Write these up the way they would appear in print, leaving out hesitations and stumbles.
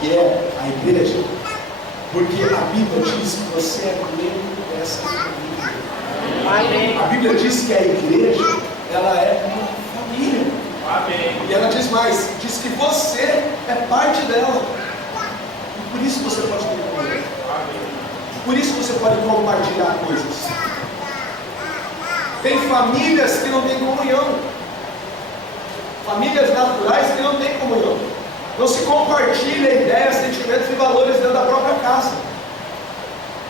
que é a igreja? Porque a Bíblia diz que você é membro dessa família. A Bíblia diz que a igreja, ela é uma família. E ela diz mais, diz que você é parte dela. E por isso você pode ter comunhão. Por isso você pode compartilhar coisas. Tem famílias que não têm comunhão. Famílias naturais que não têm comunhão. Não se compartilha ideias, sentimentos e valores dentro da própria casa.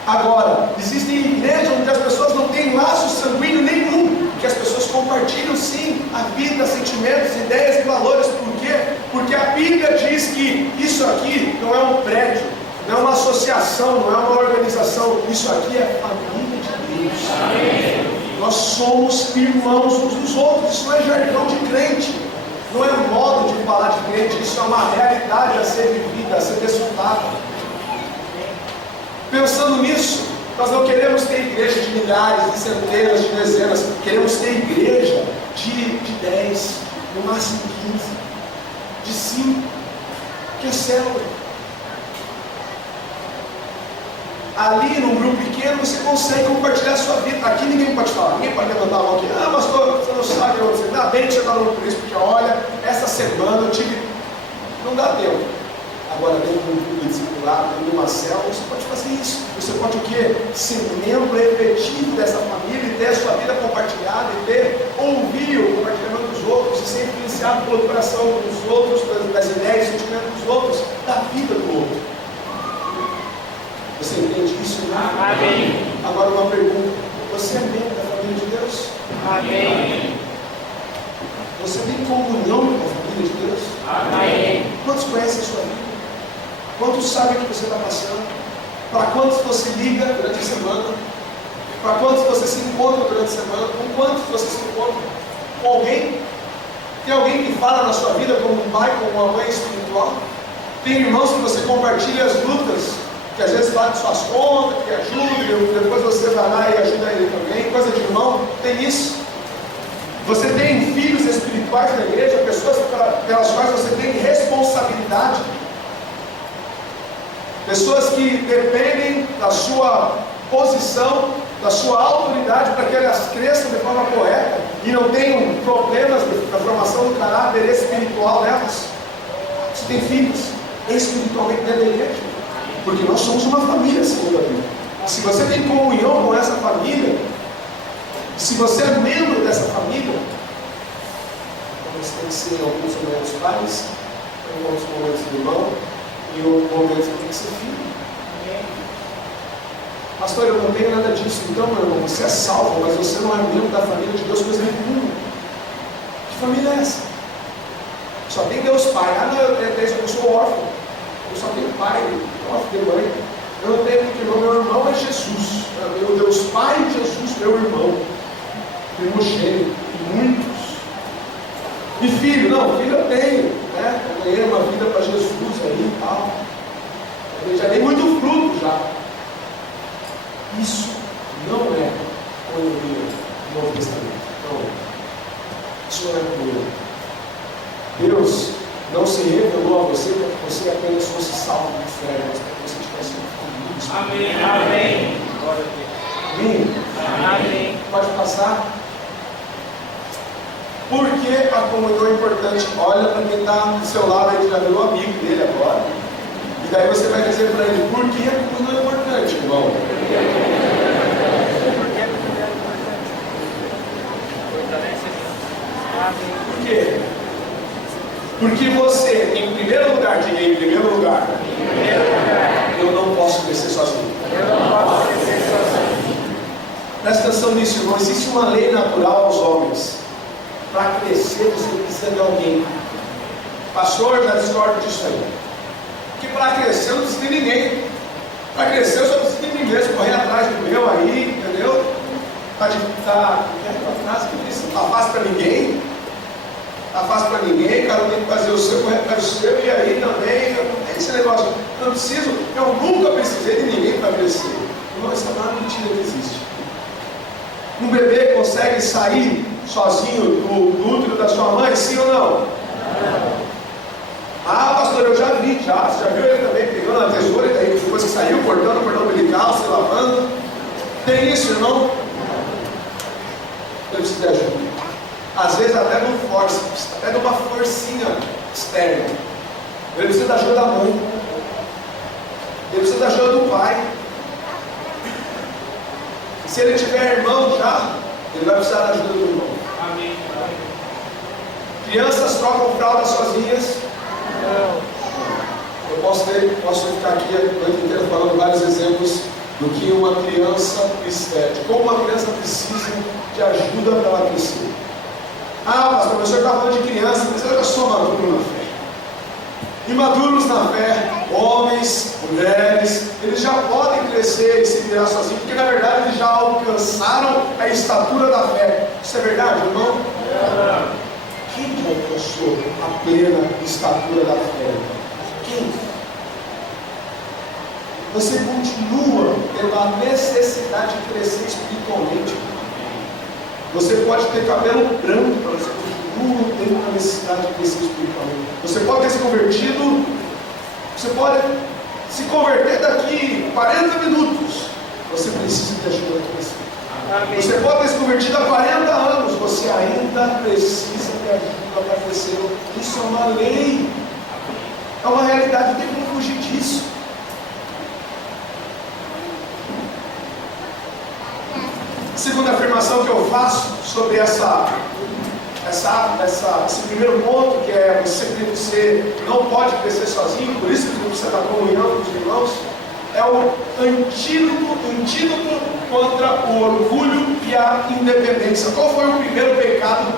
Agora, existem igrejas onde as pessoas não têm laço sanguíneo nenhum, que as pessoas compartilham sim a vida, sentimentos, ideias e valores. Por quê? Porque a Bíblia diz que isso aqui não é um prédio, não é uma associação, não é uma organização, isso aqui é família de Deus. Amém. Nós somos irmãos uns dos outros. Isso não é jargão de crente, não é modo de falar de crente, isso é uma realidade a ser vivida, a ser desfrutada. Pensando nisso, nós não queremos ter igreja de milhares, de centenas, de dezenas. Queremos ter igreja de 10, no máximo 15, de 5, que é célula. Ali num grupo pequeno você consegue compartilhar a sua vida. Aqui ninguém pode falar, ninguém pode levantar a mão aqui. Ah, pastor, você não sabe o que você. Ainda bem que você está falando por isso, porque olha, essa semana eu tive. Não dá tempo. Agora, dentro de um grupo discipulado, dentro de uma célula, você pode fazer isso. Você pode o quê? Ser membro efetivo dessa família e ter a sua vida compartilhada e ouvir o compartilhamento dos outros e ser influenciado pelo coração dos outros, das ideias e sentimentos dos outros, da vida do outro. Você entende isso? Né? Amém. Agora uma pergunta. Você é membro da família de Deus? Amém. Você tem comunhão com a família de Deus? Amém. Quantos conhecem a sua vida? Quantos sabem o que você está passando? Para quantos você liga durante a semana? Para quantos você se encontra durante a semana? Com quantos você se encontra? Com alguém? Tem alguém que fala na sua vida como um pai, como uma mãe espiritual? Tem irmãos que você compartilha as lutas, que às vezes faz suas contas, que ajuda, depois você vai lá e ajuda ele também, coisa de irmão, tem isso. Você tem filhos espirituais na igreja, pessoas pelas quais você tem responsabilidade, pessoas que dependem da sua posição, da sua autoridade para que elas cresçam de forma correta e não tenham problemas na formação do caráter espiritual delas. Você tem filhos espiritualmente dentro da igreja, porque nós somos uma família segundo a Bíblia. Se você tem comunhão com essa família, se você é membro dessa família, então você tem que ser em alguns momentos pais, em alguns momentos irmão, e em outros momentos você tem que ser filho. Pastor, eu não tenho nada disso. Então, meu irmão, você é salvo, mas você não é membro da família de Deus, coisa nenhuma. Que família é essa? Só tem Deus Pai. Ah, não, eu sou órfão. Eu só tenho pai, órfão de mãe. Eu não tenho muito irmão. Meu irmão é Jesus. Meu Deus Pai e Jesus, meu irmão. Primogênito, muitos. E filho? Não, filho eu tenho. Né? Eu ganhei uma vida para Jesus aí e tal. Eu já dei muito fruto já. Isso não é comunhão do Novo Testamento. Não é. Isso não é comunhão. Deus não se revelou a você para que você apenas fosse salvo do inferno, mas para que você tivesse um família. Amém. Amém. Amém. Amém. Pode passar. Por que a comunhão é importante? Olha para quem está do seu lado, ele já virou amigo dele agora. E daí você vai dizer para ele, por que a comunhão é importante, irmão? Por quê? Porque você, em primeiro lugar, diga em primeiro lugar, eu não posso crescer sozinho. Presta atenção nisso, irmão. Existe uma lei natural aos homens. Para crescer, você precisa de alguém. Pastor, já discordo disso aí. Porque para crescer, eu não preciso de ninguém. Para crescer, eu só preciso de mim mesmo. Correr atrás do meu aí, entendeu? Tá fácil para ninguém. Tá fácil para ninguém, cada um tem que fazer o seu, correr atrás do seu, e aí também, não tem esse negócio. Eu não preciso, eu nunca precisei de ninguém para crescer. Irmão, essa é a maior mentira que existe. Um bebê consegue sair sozinho do útero da sua mãe, sim ou não? Ah, pastor, eu já vi, você já viu ele tem isso, irmão? Ele precisa de ajuda. Às vezes até de uma forcinha externa. Ele precisa da ajuda da mãe. Ele precisa da ajuda do pai. Se ele tiver irmão já, ele vai precisar da ajuda do irmão. Amém. Crianças trocam fraldas sozinhas. Eu posso ficar aqui a noite inteira falando vários exemplos do que uma criança precisa, de como uma criança precisa de ajuda para ela crescer. Ah, pastor, o senhor está falando de criança, mas eu já sou maduro na fé. Imaduros na fé, homens, mulheres, eles já podem crescer e se virar sozinhos, porque na verdade eles já alcançaram a estatura da fé. Isso é verdade, irmão? Quem alcançou a plena estatura da fé? Quem? Você continua tendo a necessidade de crescer espiritualmente. Você pode ter cabelo branco, mas você continua tendo a necessidade de crescer espiritualmente. Você pode ter se convertido, você pode se converter daqui 40 minutos. Você precisa de ajuda para crescer. Você pode ter se convertido há 40 anos, você ainda precisa de ajuda para crescer. Isso é uma lei, é uma realidade, não tem como fugir disso. Segunda afirmação que eu faço sobre esse primeiro ponto, que é você não pode crescer sozinho, por isso que você precisa da comunhão com os irmãos, é o antídoto contra o orgulho e a independência. Qual foi o primeiro pecado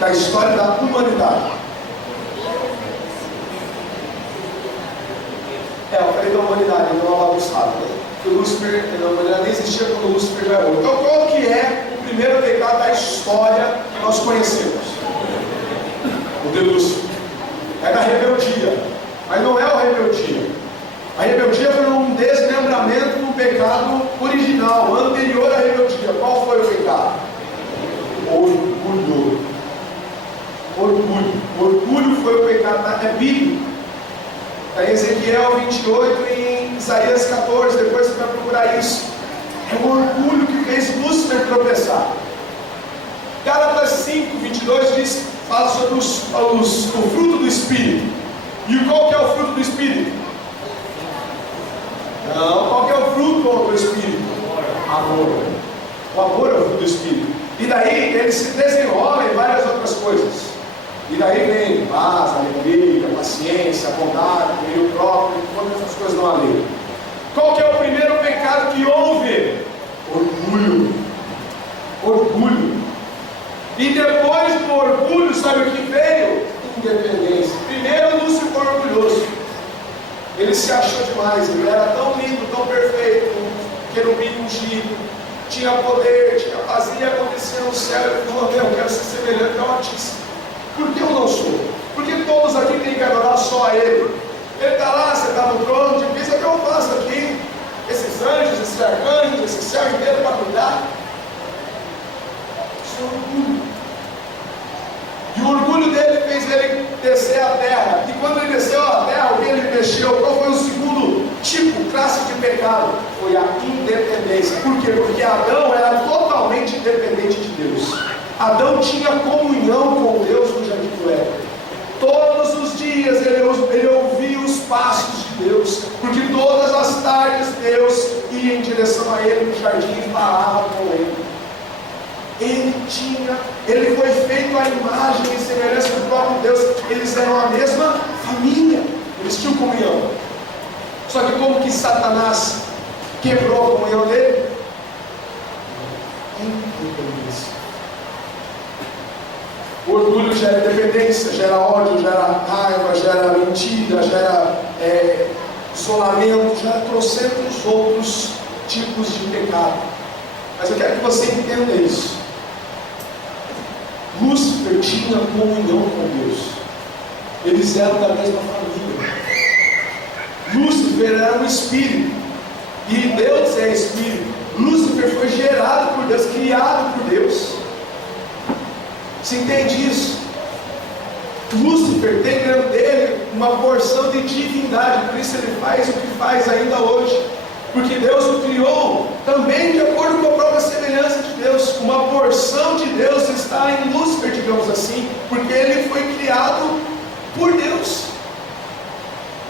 da história da humanidade? Eu falei da humanidade, não é bagunçado, né? Que o Lúcifer, a humanidade nem existia quando o Lúcifer já era. Então qual que é o primeiro pecado da história que nós conhecemos? O de Lúcifer. É da rebeldia. Mas não é a rebeldia. A rebeldia foi um desmembramento do pecado original, anterior à rebeldia. Qual foi o pecado? Orgulho. Orgulho foi o pecado, é bíblico. Está em Ezequiel 28 e em Isaías 14, depois você vai procurar isso. É o orgulho que fez Lúcifer tropeçar. Gálatas 5, 22 fala sobre o fruto do Espírito. E qual que é o fruto do Espírito? Não, qual que é o fruto do Espírito? Amor. O amor é o fruto do Espírito. E daí ele se desenrola em várias outras coisas. E daí vem paz, alegria, paciência, bondade, domínio próprio, todas essas coisas não há lei. Qual que é o primeiro pecado que houve? Orgulho. E depois do orgulho, sabe o que veio? Independência. Primeiro Lúcifer foi orgulhoso. Ele se achou demais, ele era tão lindo, tão perfeito, querubim ungido, tinha poder, fazia acontecer no céu. Ele falou: eu quero ser semelhante ao Altíssimo. Por que eu não sou? Porque todos aqui têm que adorar só a Ele. Ele está lá, você está no trono, tipo, isso é o que eu faço aqui. Esses anjos, esses arcanjos, esse céu inteiro para cuidar. Isso é orgulho. E o orgulho dele fez ele descer à terra. E quando ele desceu à terra, o que ele mexeu? Qual foi o segundo tipo, classe de pecado? Foi a independência. Por quê? Porque Adão era totalmente independente de Deus. Adão tinha comunhão com Deus no jardim do Éden. Todos os dias ele ouvia os passos de Deus, porque todas as tardes Deus ia em direção a ele no jardim e falava com ele. Ele foi feito à imagem e semelhança do próprio Deus. Eles eram a mesma família, eles tinham comunhão. Só que como que Satanás quebrou a comunhão dele? Independência. O orgulho gera dependência, gera ódio, gera raiva, gera mentira, gera isolamento, gera trocentos outros tipos de pecado. Mas eu quero que você entenda isso. Lúcifer tinha comunhão com Deus. Eles eram da mesma família. Lúcifer era um espírito. E Deus é espírito. Lúcifer foi gerado por Deus, criado por Deus. Você entende isso? Lúcifer tem dentro dele uma porção de divindade, por isso ele faz o que faz ainda hoje. Porque Deus o criou também de acordo com a própria semelhança de Deus. Uma porção de Deus está em Lúcifer, digamos assim, porque ele foi criado por Deus.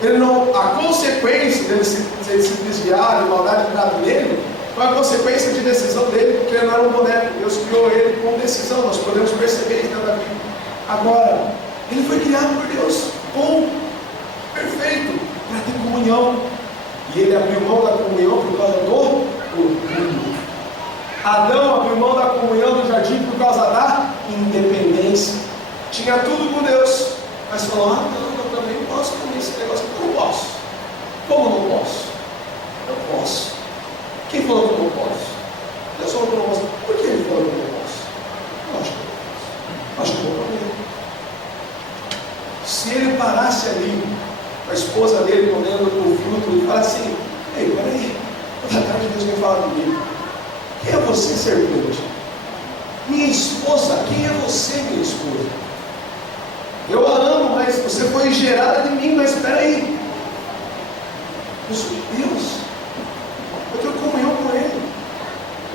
Ele não, a consequência dele se desviar, de maldade entrada nele, foi a consequência de decisão dele, porque ele não era um boneco. Deus criou ele com decisão, nós podemos perceber isso dentro da Bíblia. Agora, ele foi criado por Deus, bom, perfeito, para ter comunhão. E ele abriu mão da comunhão por causa do orgulho. Adão abriu mão da comunhão do jardim por causa da independência. Tinha tudo com Deus, mas falou: ah, não, eu também posso comer esse negócio. Eu não posso. Como não posso? Eu posso. Quem falou que eu não posso? Deus falou que eu não posso. Por que ele falou que eu não posso? Eu acho que eu posso. Acho que eu vou comer. Se ele parasse ali, a esposa dele comendo o fruto, e falasse assim: ei, peraí, toda tarde Deus vem falar comigo. Quem é você, serpente? Minha esposa, quem é você, minha esposa? Eu a amo, mas você foi gerada de mim, mas espera aí. Eu sou de Deus. Eu tenho comunhão com Ele.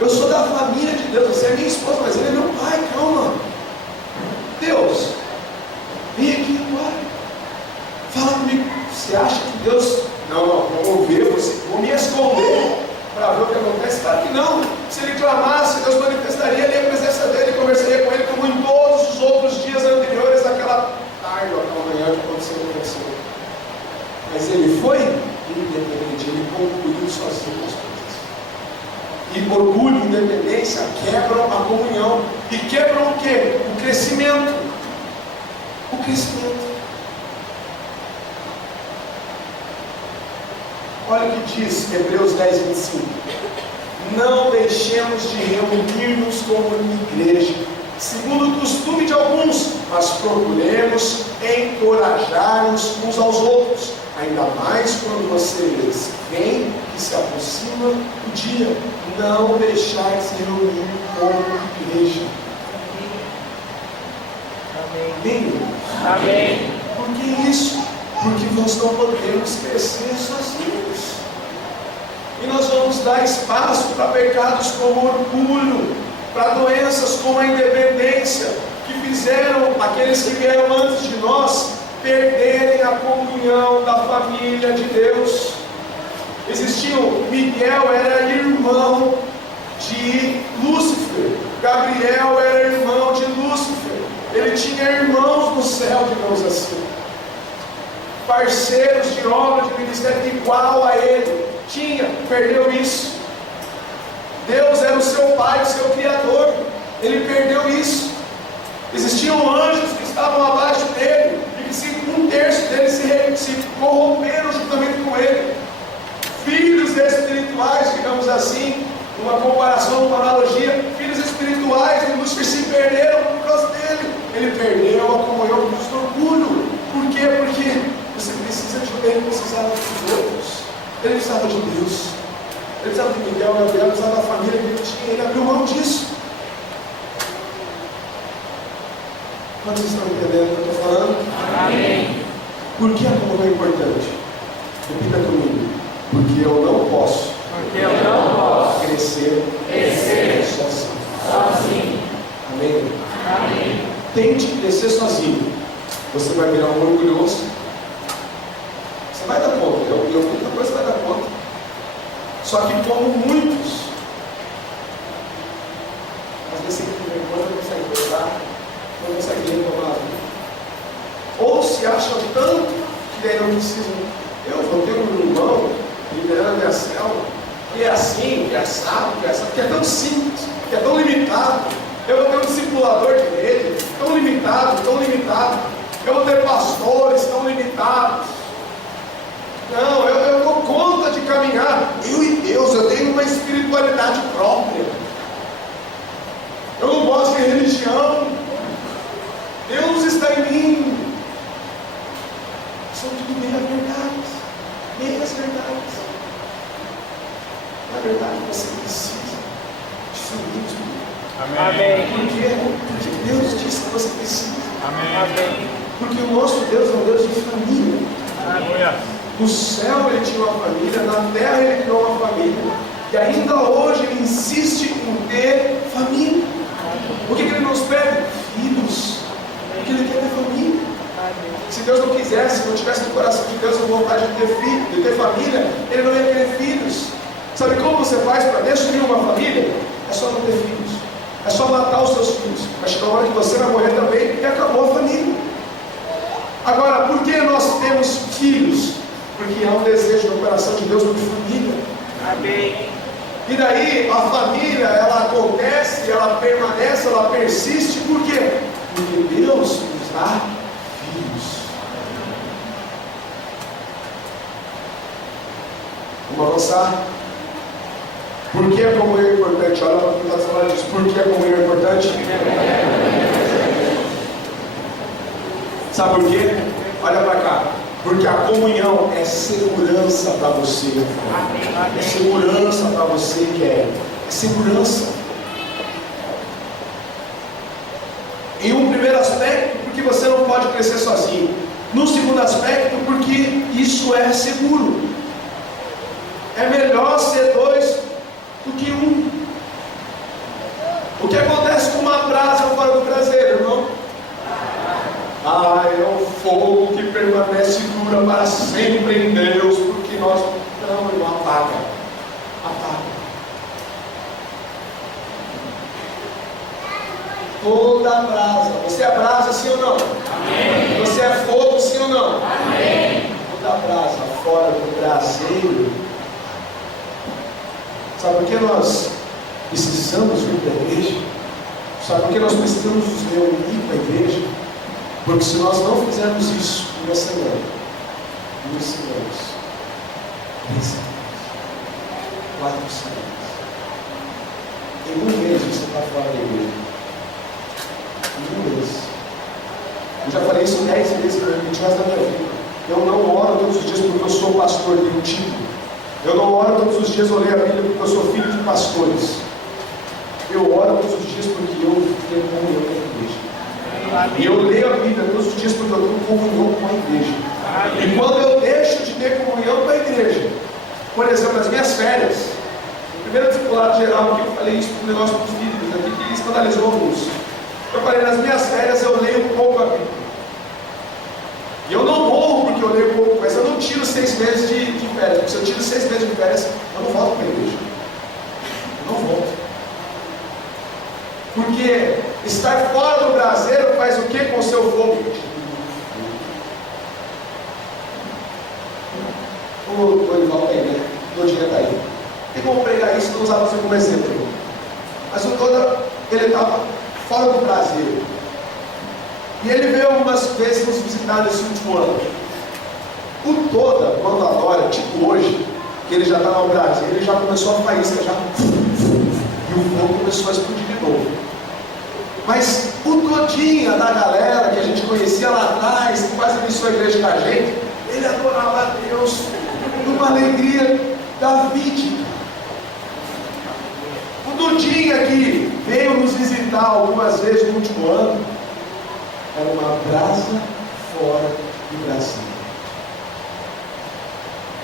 Eu sou da família de Deus. Você é minha esposa, mas Ele é meu pai. Calma. Deus, vem aqui agora. Fala comigo. Você acha que Deus... Não, vou ver você. Vou me esconder para ver o que acontece. Claro que não. Se Ele clamasse, Deus manifestaria ali a presença dEle. Conversaria com Ele como em todos os outros dias anteriores àquela tarde, àquela manhã que aconteceu. Mas Ele foi independente. Ele concluiu sozinho as coisas. E orgulho e independência quebram a comunhão. E quebram o quê? O crescimento. O crescimento. Olha o que diz Hebreus 10, 25. Não deixemos de reunir-nos como igreja, segundo o costume de alguns, mas procuremos encorajar-nos uns aos outros, ainda mais quando vocês veem que se aproxima o dia. Não deixar de se reunir como igreja. Amém. Amém. Por que isso? Porque nós não podemos crescer sozinhos. E nós vamos dar espaço para pecados como orgulho, para doenças como a independência, que fizeram aqueles que vieram antes de nós perderem a comunhão da família de Deus. Miguel era irmão de Lúcifer, Gabriel era irmão de Lúcifer. Ele tinha irmãos no céu, digamos assim, parceiros de obra, de ministério igual a ele. Perdeu isso. Deus era o seu pai, o seu criador. Ele perdeu isso. Existiam anjos que estavam abaixo dele, e que um terço deles se corromperam juntamente com ele. Filhos espirituais, digamos assim, uma comparação, uma analogia, filhos espirituais de Lúcifer se perderam por causa dele. Ele perdeu a comunhão por causa do orgulho. Por quê? Porque você precisa de ele, precisava dos outros. Ele precisava de Deus. Ele precisava de Miguel, Gabriel, precisava da família que ele tinha. Ele abriu mão disso. Quantos estão entendendo o que eu estou falando? Amém. Por que a comunhão é importante? Repita comigo. Porque eu não posso. Crescer sozinho. Amém? Amém. Tente crescer sozinho. Você vai virar um orgulhoso. Você vai dar conta. Muita coisa vai dar conta. Só que como muitos, às vezes você tem vergonha, não consegue pensar, não consegue retomar a vida. Ou se acham tanto que daí não precisam. Eu vou ter um irmão liderando minha célula, que é assim, que é assado, que é tão simples, que é tão limitado. Eu vou ter um discipulador de rede, tão limitado. Eu vou ter pastores tão limitados. Não, eu dou conta de caminhar. Eu e Deus, eu tenho uma espiritualidade própria. Eu não gosto de religião. Deus está em mim. São tudo meias verdades. Na verdade, você precisa de família. Amém. Por quê? Porque Deus disse que você precisa. Amém. Porque o nosso Deus é um Deus de família. Amém. No céu ele tinha uma família, na terra ele criou uma família, e ainda hoje ele insiste em ter família. Por que ele nos pede? Filhos. Porque ele quer ter família. Se Deus não quisesse, não tivesse no coração de Deus a vontade de ter filho, de ter família, ele não ia querer filhos. Sabe como você faz para destruir uma família? É só não ter filhos. É só matar os seus filhos. Vai chegar uma hora que você vai morrer também e acabou a família. Agora, por que nós temos filhos? Porque há um desejo no coração de Deus por família. Amém. E daí a família, ela acontece, ela permanece, ela persiste. Por quê? Porque Deus nos dá filhos. Vamos avançar. Por que a comunhão é importante? Olha para quem está falando disso. Por que a comunhão é importante? Sabe por quê? Olha para cá. Porque a comunhão é segurança para você. É segurança para você que é segurança. Em um primeiro aspecto, porque você não pode crescer sozinho. No segundo aspecto, porque isso é seguro. É melhor ser dois do que um. O que acontece com uma brasa fora do braseiro, irmão? É o fogo que permanece e dura para sempre em Deus, porque nós não, irmão, apaga. Toda brasa. Você é brasa, sim ou não? Amém. Você é fogo, sim ou não? Amém. Toda brasa fora do braseiro. Sabe por que nós precisamos vir para a igreja? Sabe por que nós precisamos nos reunir para a igreja? Porque se nós não fizermos isso uma semana, 2 semanas, 3 semanas, 4 semanas, em 1 mês você está fora da igreja. Em 1 mês. Eu já falei isso 10 vezes para mim, 20 horas da minha vida. Eu não oro todos os dias porque eu sou pastor de um tipo. Eu não oro todos os dias, eu leio a Bíblia porque eu sou filho de pastores. Eu oro todos os dias porque eu tenho comunhão com a igreja. E eu leio a Bíblia todos os dias porque eu tenho comunhão com a igreja. E quando eu deixo de ter comunhão com a igreja, por exemplo, nas minhas férias, no primeiro discipulado geral, que eu falei isso para um negócio dos filhos aqui, que escandalizou alguns. Eu falei, nas minhas férias eu leio um pouco a Bíblia. E eu não morro porque eu leio pouco, mas eu não tiro 6 meses de férias. Porque se eu tiro 6 meses de férias, eu não volto para a igreja. Eu não volto. Porque estar fora do braseiro faz o que com o seu fogo? O Dorival está aí, né? O Dodinha está aí. Tem como pregar isso, não usar você como exemplo. Mas o Toda, ele estava fora do braseiro. E ele veio algumas vezes nos visitar nesse último ano. O Toda, quando adora, tipo hoje, que ele já está no Brasil, ele já começou a faísca, já. E o fogo começou a explodir de novo. Mas o Todinha da galera que a gente conhecia lá atrás, que quase iniciou a igreja com a gente, ele adorava a Deus numa alegria davídica. O Todinha que veio nos visitar algumas vezes no último ano, era uma brasa fora do Brasil.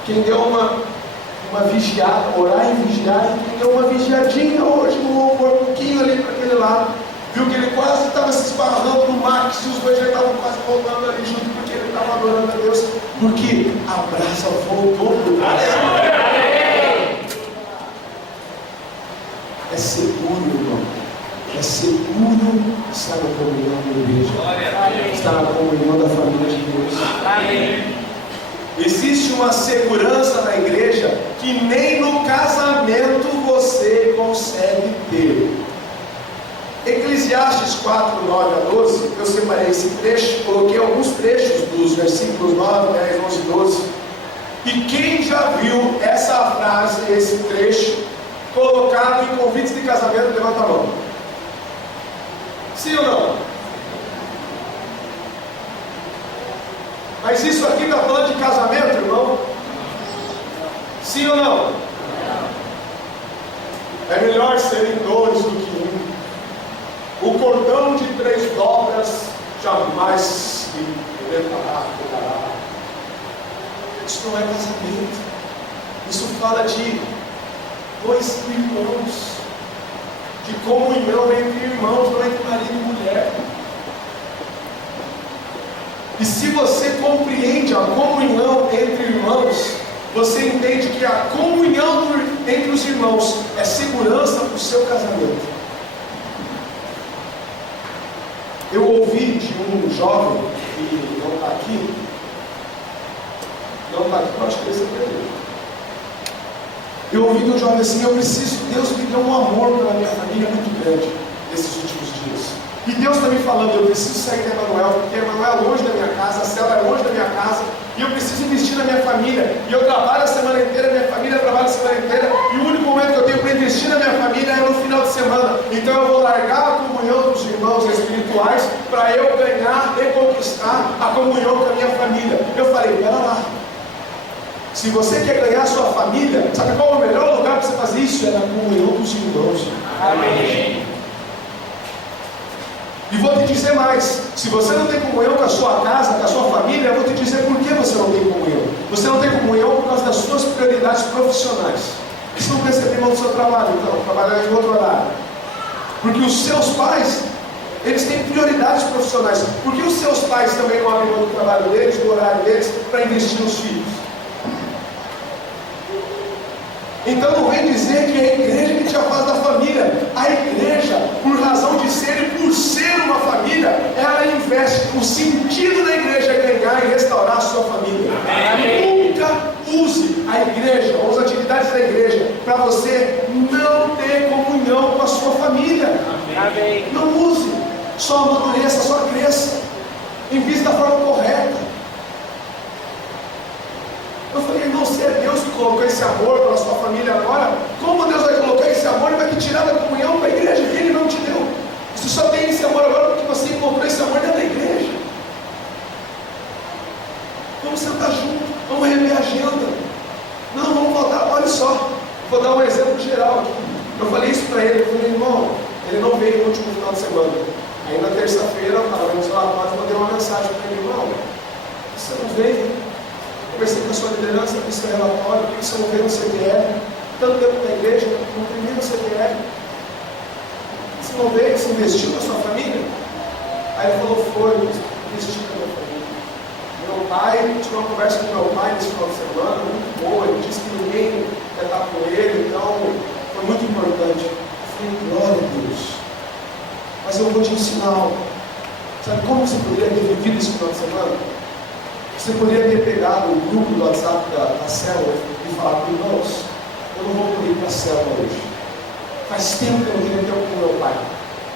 Quem deu uma vigiada, orar e vigiar, quem deu uma vigiadinha hoje no louvor, um pouquinho ali para aquele lado, viu que ele quase estava se esbarrando no Max e os dois já estavam quase voltando ali junto, porque ele estava adorando a Deus, porque a brasa voltou para o Brasil. É seguro, irmão. É seguro estar na comunhão da igreja, estar na comunhão da família de Deus. Existe uma segurança na igreja que nem no casamento você consegue ter. Eclesiastes 4, 9 a 12, eu separei esse trecho, coloquei alguns trechos dos versículos 9, 10, 11 e 12. E quem já viu essa frase, esse trecho, colocado em convites de casamento, levanta a mão. Sim ou não? Mas isso aqui está falando de casamento, irmão? Sim ou não? É melhor serem 2 do que 1. O cordão de 3 dobras jamais se levantará. Isso Isso não é casamento. Isso fala de dois irmãos, de comunhão entre irmãos, não entre marido e mulher. E se você compreende a comunhão entre irmãos, você entende que a comunhão entre os irmãos é segurança para o seu casamento. Eu ouvi de um jovem que não está aqui, pode crer, você perdeu. Eu ouvi de um jovem assim: Deus me deu um amor pela minha família muito grande nesses últimos dias. E Deus está me falando, eu preciso sair da Emanuel, porque Emanuel é longe da minha casa, a célula é longe da minha casa, e eu preciso investir na minha família. E eu trabalho a semana inteira, minha família trabalha a semana inteira, e o único momento que eu tenho para investir na minha família é no final de semana. Então eu vou largar a comunhão dos irmãos espirituais para eu ganhar e conquistar a comunhão com a minha família. Eu falei, pera lá. Se você quer ganhar a sua família, sabe qual é o melhor lugar para você fazer isso? É na comunhão dos irmãos. Amém. E vou te dizer mais: se você não tem comunhão com a sua casa, com a sua família, eu vou te dizer por que você não tem comunhão. Você não tem comunhão por causa das suas prioridades profissionais. Você não quer ser irmão do seu trabalho, então, trabalhar em outro horário. Porque os seus pais, eles têm prioridades profissionais. Por que os seus pais também não abrem mão do trabalho deles, do horário deles, para investir nos filhos? Então não vem dizer que é a igreja que te afasta da família. A igreja, por razão de ser e por ser uma família, ela investe. O sentido da igreja é ganhar e restaurar a sua família. Amém. Nunca use a igreja ou as atividades da igreja para você não ter comunhão com a sua família. Amém. Não use. Só amadureça, só cresça. Invista da forma correta. Eu falei, irmão, se é Deus que colocou esse amor pela sua família agora, como Deus vai colocar esse amor e vai te tirar da comunhão com a igreja que Ele não te deu? Você só tem esse amor agora porque você encontrou esse amor dentro da igreja. Vamos sentar junto, vamos rever a agenda. Não, vamos voltar, olha só, vou dar um exemplo geral aqui. Eu falei isso para ele, eu falei, irmão, ele não veio no último final de semana. Aí na terça-feira, eu estava vendo o celular, eu mandei uma mensagem para ele, irmão, você não veio? Conversei com a sua liderança, com o seu relatório, por que você não veio no CTR? Tanto tempo na igreja, não termina o CTR. Você não veio, você investiu na sua família? Aí ele falou, foi, investi na minha família. Meu pai, tive uma conversa com meu pai nesse final de semana, muito boa, ele disse que ninguém quer estar com ele, então foi muito importante. Eu falei, glória a Deus. Mas eu vou te ensinar algo. Sabe como você poderia ter vivido esse final de semana? Você poderia ter pegado o grupo do WhatsApp da célula e falar, irmãos, eu não vou poder ir para a célula hoje. Faz tempo que eu não tenho tempo com meu pai.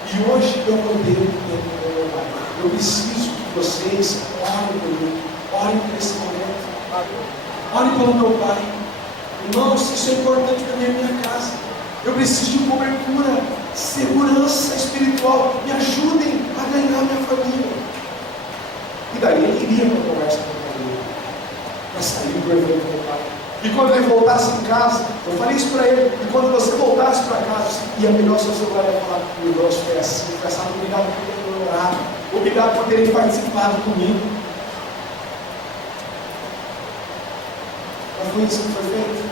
E hoje eu não tenho tempo com meu pai. Eu preciso que vocês orem por mim, orem por esse momento. Orem pelo meu pai. Irmãos, isso é importante para mim na minha casa. Eu preciso de cobertura, segurança espiritual. Me ajudem a ganhar minha família. E daí ele iria para a conversa com o pai, para sair do evento com o pai. E quando ele voltasse em casa, eu falei isso para ele, e quando você voltasse para casa, ia pegar o seu celular e falar, meu Deus, foi assim, obrigado por terem orado, obrigado por terem participado comigo. Mas foi isso que foi feito?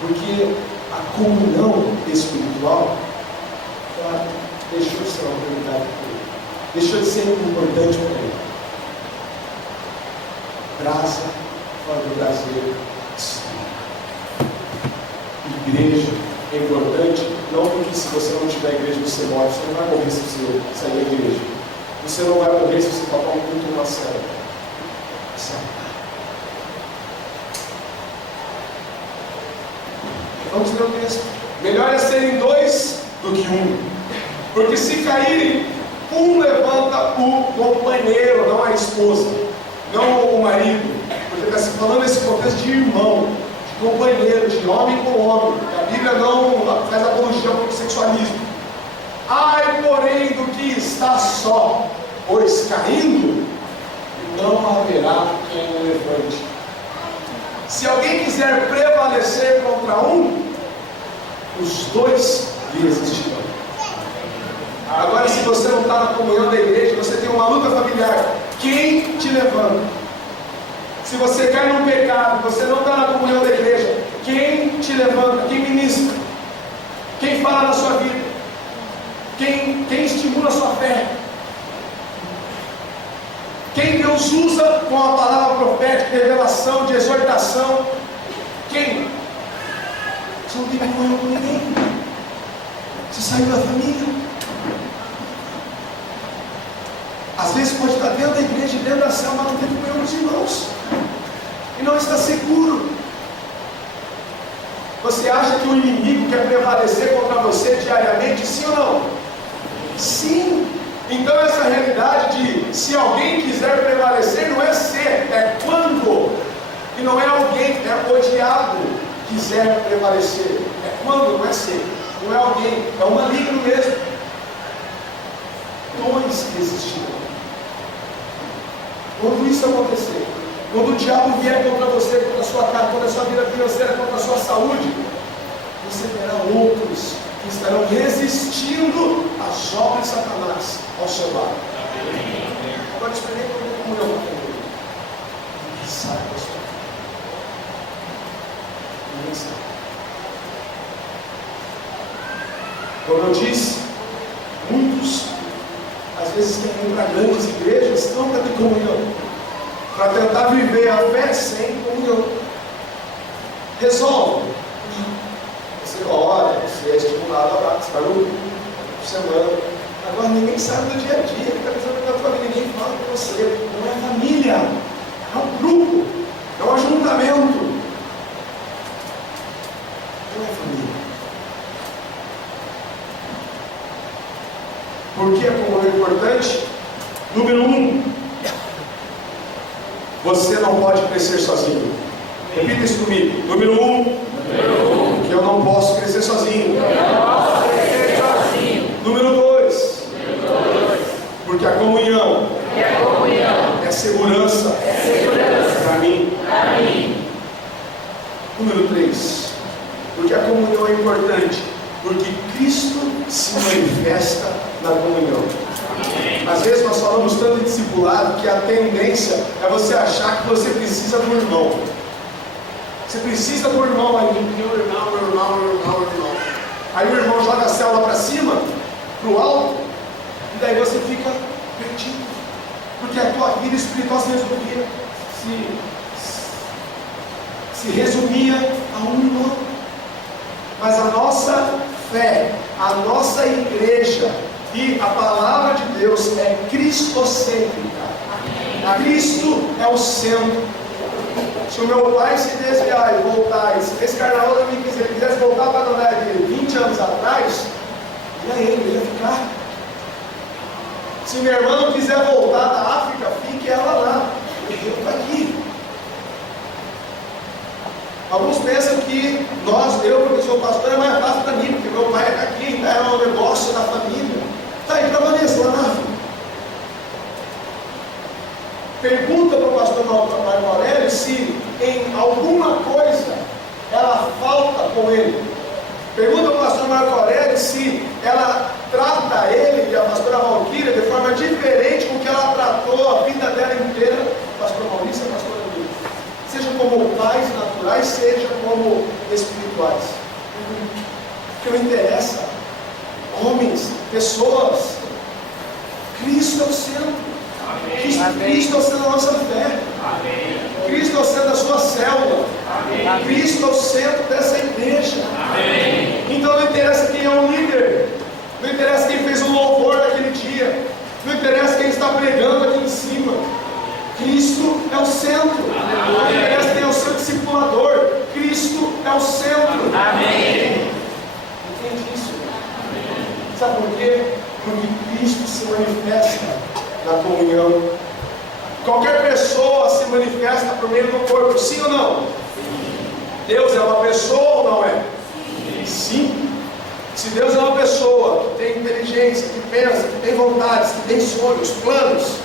Porque a comunhão espiritual deixou de ser uma prioridade para ele. Deixou de ser importante para ele. Brasa fora do Brasil. Igreja é importante, não porque se você não tiver igreja você morre, você não vai morrer se você sair da igreja. Você não vai morrer se você tocar um culto numa célula. Vamos ler o texto. Melhor é serem dois do que um. Porque se caírem, um levanta o companheiro, não a esposa, não o marido, porque está se falando nesse contexto de irmão, de companheiro, de homem com homem. A Bíblia não faz apologia ao sexualismo. Ai, porém, do que está só, pois caindo, não haverá quem o levante. Se alguém quiser prevalecer contra um, os dois lhe resistirão. Agora, se você não está na comunhão da igreja, você tem uma luta familiar, quem te levanta? Se você cai num pecado, você não está na comunhão da igreja, quem te levanta, quem ministra, quem fala na sua vida, quem estimula a sua fé, quem Deus usa com a palavra profética, de revelação, de exortação, quem? Você não tem comunhão com ninguém. Você saiu da família. Às vezes pode estar dentro da igreja, dentro da célula, mas não tem comunhão com os irmãos. E não está seguro. Você acha que o inimigo quer prevalecer contra você diariamente? Sim ou não? Sim. Então essa realidade de se alguém quiser prevalecer não é ser, é quando. E não é alguém, é o diabo quiser prevalecer. É quando, não é ser. Não é alguém, é o maligno mesmo. Dois resistirão. Quando isso acontecer, quando o diabo vier contra você, contra a sua casa, contra a sua vida financeira, contra a sua saúde, você terá outros que estarão resistindo às obras de Satanás ao seu lado. Agora experimente como eu vou fazer. Ninguém sabe da sua vida. Ninguém sabe. Como eu disse, muitos às vezes querem ir para grandes igrejas não para ter comunhão, para tentar viver a fé sem comunhão. Resolve. Você ora, você é estimulado a orar, você vai ouvir por semana. Agora ninguém sabe do dia a dia, que está pensando na família, ninguém fala com você. Não é família, é um grupo, é um ajuntamento. Não é família. Por que a comunhão é importante? Número 1, você não pode crescer sozinho. Repita isso comigo. Número 1, que eu não posso crescer sozinho. Número 2, porque a comunhão é segurança para mim. Número 3, porque a comunhão é importante, porque Cristo se manifesta na comunhão. Às vezes nós falamos tanto em discipulado que a tendência é você achar que você precisa do irmão. Você precisa do irmão aí, meu irmão. Aí o irmão joga a célula para cima, para o alto, e daí você fica perdido. Porque a tua vida espiritual se resumia a um irmão. Mas a nossa fé, a nossa igreja e a palavra de Deus é cristocêntrica. Cristo é o centro. Se o meu pai se desviar e voltar, e se esse carnaval ele quisesse voltar para a Adonai de 20 anos atrás, ele ia ficar. Se minha irmã não quiser voltar da África, fique ela lá. Eu estou aqui. Alguns pensam que eu, porque sou pastor, é mais fácil para mim, porque meu pai está aqui, é um negócio da família. Está aí, trabalhando lá na África. Pergunta para o pastor Marco Aurélio se em alguma coisa ela falta com ele. Pergunta para o pastor Marco Aurélio se ela trata ele e a pastora Valquíria de forma diferente com que ela tratou a vida dela inteira, pastor Maurício e a pastora Lúcia. Seja como pais naturais, seja como espirituais. O que me interessa, homens, pessoas, Cristo é o centro. Cristo é o centro da nossa fé. Amém. Cristo é o centro da sua célula. Amém. Cristo é o centro dessa igreja. Amém. Então não interessa quem é o líder, não interessa quem fez o louvor naquele dia, não interessa quem está pregando aqui em cima. Cristo é o centro. Amém. Não interessa quem é o seu discipulador, Cristo é o centro. Amém. Entende isso? Amém. Sabe por quê? Porque Cristo se manifesta na comunhão. Qualquer pessoa se manifesta por meio do corpo, sim ou não? Sim. Deus é uma pessoa ou não é? Sim. Sim. Se Deus é uma pessoa que tem inteligência, que pensa, que tem vontades, que tem sonhos, planos,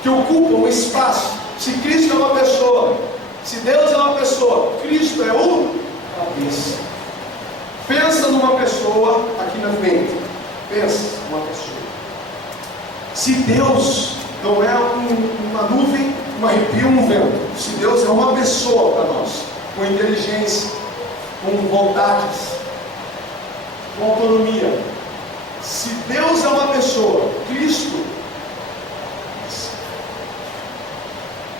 que ocupam um espaço, se Cristo é uma pessoa, se Deus é uma pessoa, Cristo é o cabeça. Pensa numa pessoa aqui na frente. Pensa numa pessoa. Se Deus não é uma nuvem, um arrepio, um vento. Se Deus é uma pessoa para nós, com inteligência, com vontades, com autonomia. Se Deus é uma pessoa, Cristo,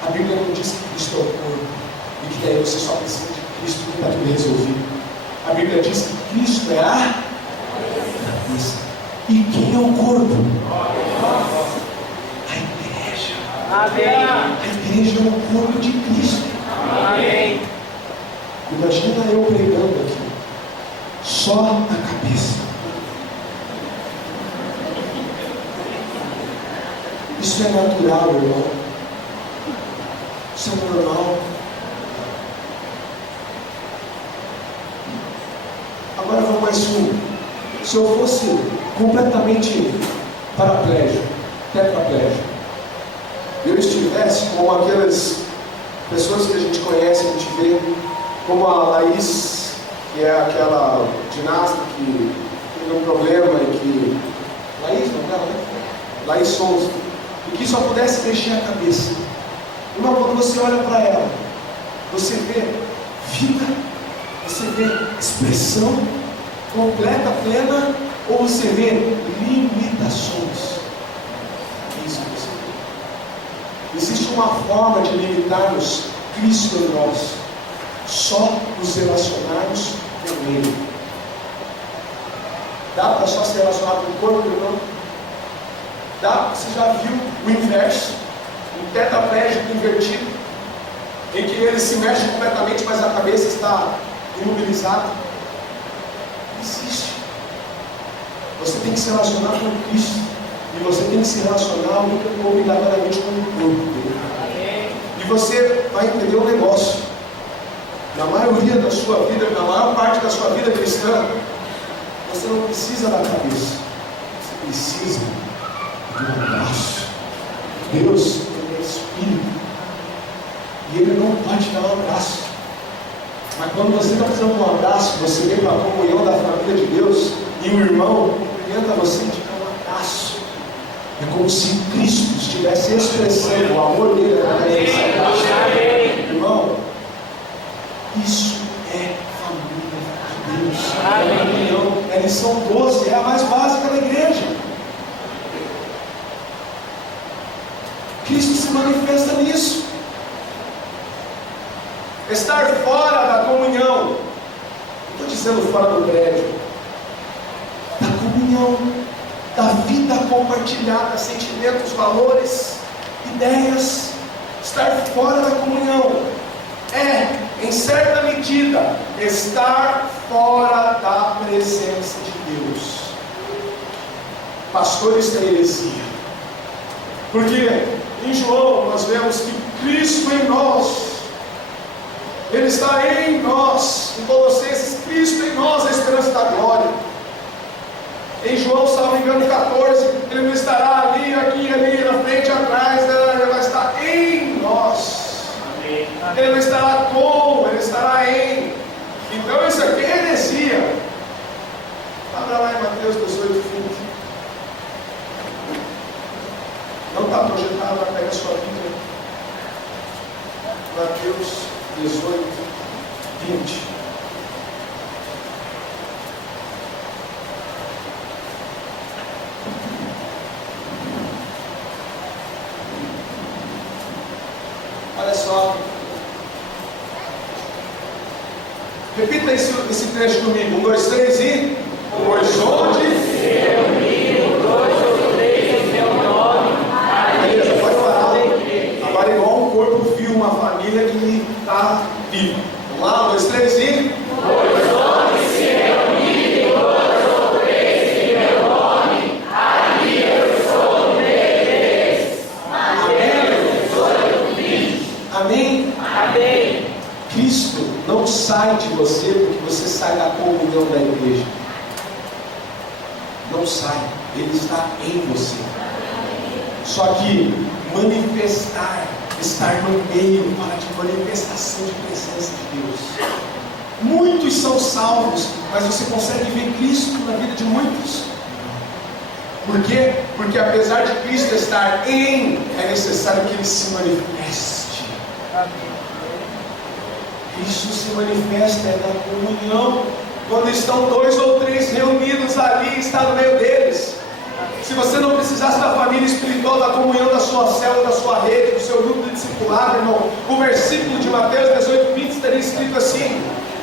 a Bíblia não diz que Cristo é o corpo, e que daí você só precisa de Cristo para tudo resolvido. A Bíblia diz que Cristo é a cabeça. E quem é o corpo? A igreja. Amém. A igreja é o corpo de Cristo. Amém. Imagina eu pregando aqui, só a cabeça. Isso é natural, irmão. Isso é normal. Agora vamos mais fundo. Se eu fosse completamente paraplégico, tetraplégico, eu estivesse como aquelas pessoas que a gente conhece, a gente vê, como a Laís, que é aquela ginasta que teve um problema e que... Laís, não é, né? Laís Souza. E que só pudesse mexer a cabeça. Irmão, quando você olha para ela, você vê vida, você vê expressão completa, plena, ou você vê limitações? É isso que você vê. Existe uma forma de limitarmos Cristo em nós, só nos relacionarmos com Ele. Dá para só se relacionar com o corpo, irmão? Dá? Você já viu o inverso? Um tetraplégico invertido, em que ele se mexe completamente, mas a cabeça está imobilizada? Existe. Você tem que se relacionar com Cristo, e você tem que se relacionar obrigatoriamente com o corpo dele. E você vai entender um negócio: na maioria da sua vida, na maior parte da sua vida cristã, você não precisa da cabeça, você precisa de um abraço. Deus, Ele é Espírito, e Ele não pode dar um abraço. Mas quando você está precisando de um abraço, você vem para a comunhão da família de Deus, e o irmão cumprimenta você e te dá um abraço. É como se Cristo estivesse expressando o amor dele através desse abraço. Irmão, isso é família de Deus. É comunhão. É lição 12, é a mais básica da igreja. Cristo se manifesta nisso. Estar fora da comunhão, não estou dizendo fora do prédio, da comunhão, da vida compartilhada, sentimentos, valores, ideias. Estar fora da comunhão é, em certa medida, estar fora da presença de Deus. Pastores da heresia. Porque em João nós vemos que Cristo em nós, Ele está em nós. Em Colossenses, Cristo em nós, a esperança da glória. Em João, se não me engano, 14, Ele não estará ali, aqui, ali, na frente, atrás, Ele vai estar em nós. Amém. Ele não estará com, Ele estará em. Então isso aqui é heresia. Abra lá em Mateus 18, 20. Não está projetado, vai pegar a sua Bíblia. Mateus 18, 20. Olha só. Repita esse trecho comigo. 1, 2, 3 e... Pois onde se reuniram 2 ou 3 em meu nome. Beleza, pode parar. Agora igual um corpo viu uma família que está viva. Vamos lá, 1, 2, 3 e... Pois onde se reunirem 2 ou 3 em meu nome, ali eu estou no meio deles. Amém? Amém? Cristo não sai de você porque você sai da comunhão da igreja. Não sai, Ele está em você. Só que manifestar, estar no meio, fala de manifestação de presença de Deus. Muitos são salvos, mas você consegue ver Cristo na vida de muitos. Por quê? Porque apesar de Cristo estar em, é necessário que Ele se manifeste. Isso se manifesta na comunhão, quando estão 2 ou 3 reunidos ali, está no meio deles. Se você não precisasse da família espiritual, da comunhão da sua célula, da sua rede, do seu grupo de discipulado, irmão, o versículo de Mateus 18:20 estaria escrito assim: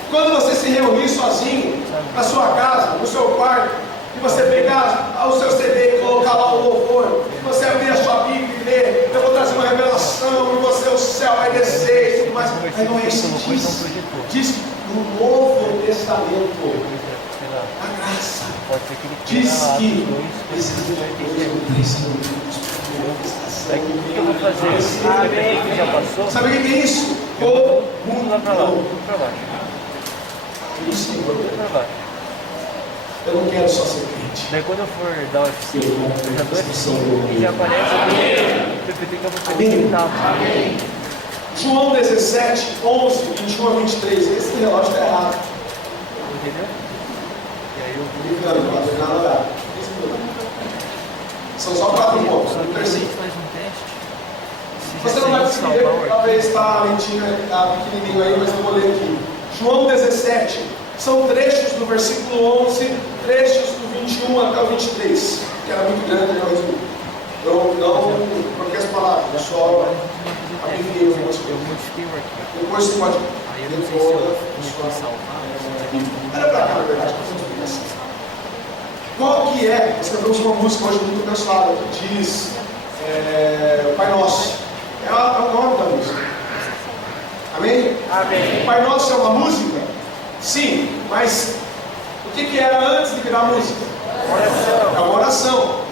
quando você se reunir sozinho, na sua casa, no seu quarto, e você pegar o seu CD e colocar lá o louvor, e você abrir a sua Bíblia e ler, eu vou trazer uma revelação, e você, o céu vai descer e tudo mais. Mas não é isso que diz. Diz que no Novo Testamento, a graça diz que existem 2 ou 3 reunidos. O que eu vou fazer? Amém. Que já passou? Sabe o que é isso? Vamos lá pra lá, vamos pra baixo. Eu não quero só ser crente. Daí quando eu for dar o F5, eu já dou F5 e já aparece o PPT que eu vou fazer. João 17, 11, 21 a 23. Esse relógio está errado. Entendeu? E aí eu vou. Brincando, não vai nada olhar. São só 4 pontos. Só No que a terceiro. gente faz um teste. Você não vai conseguir ver, talvez está a lentinha está pequenininho aí, mas eu vou ler aqui. João 17, são trechos do versículo 11, trechos do 21 até o 23, que era muito grande, eu resumi. Eu não troquei as palavras, eu só abreviei algumas Eu coisas. modifiquei o arquivo. Depois você pode Aí eu não sei se eu vou salvar. Olha para cá, na verdade, para fazer uma explicação. Qual que é? Nós cantamos uma música hoje muito abençoada que diz o Pai Nosso. É o nome da música. Amém? Amém. O Pai Nosso é uma música? Sim, mas o que era antes de virar música? Oração. É uma oração.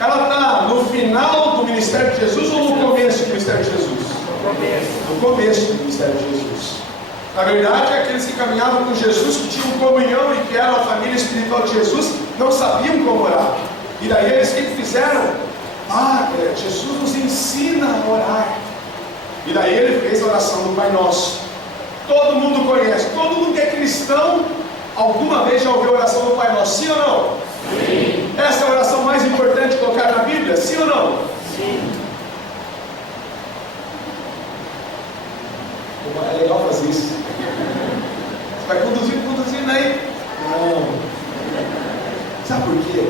Ela está no final do ministério de Jesus ou no começo do ministério de Jesus? No começo do ministério de Jesus. Na verdade, aqueles que caminhavam com Jesus, que tinham comunhão e que eram a família espiritual de Jesus, não sabiam como orar. E daí eles o que fizeram? Jesus nos ensina a orar. E daí ele fez a oração do Pai Nosso. Todo mundo conhece, todo mundo que é cristão, alguma vez já ouviu a oração do Pai Nosso, sim ou não? Sim. Essa é a oração mais importante colocada na Bíblia, sim ou não? Sim. É legal fazer isso. Você vai conduzindo aí. Não. Sabe por quê?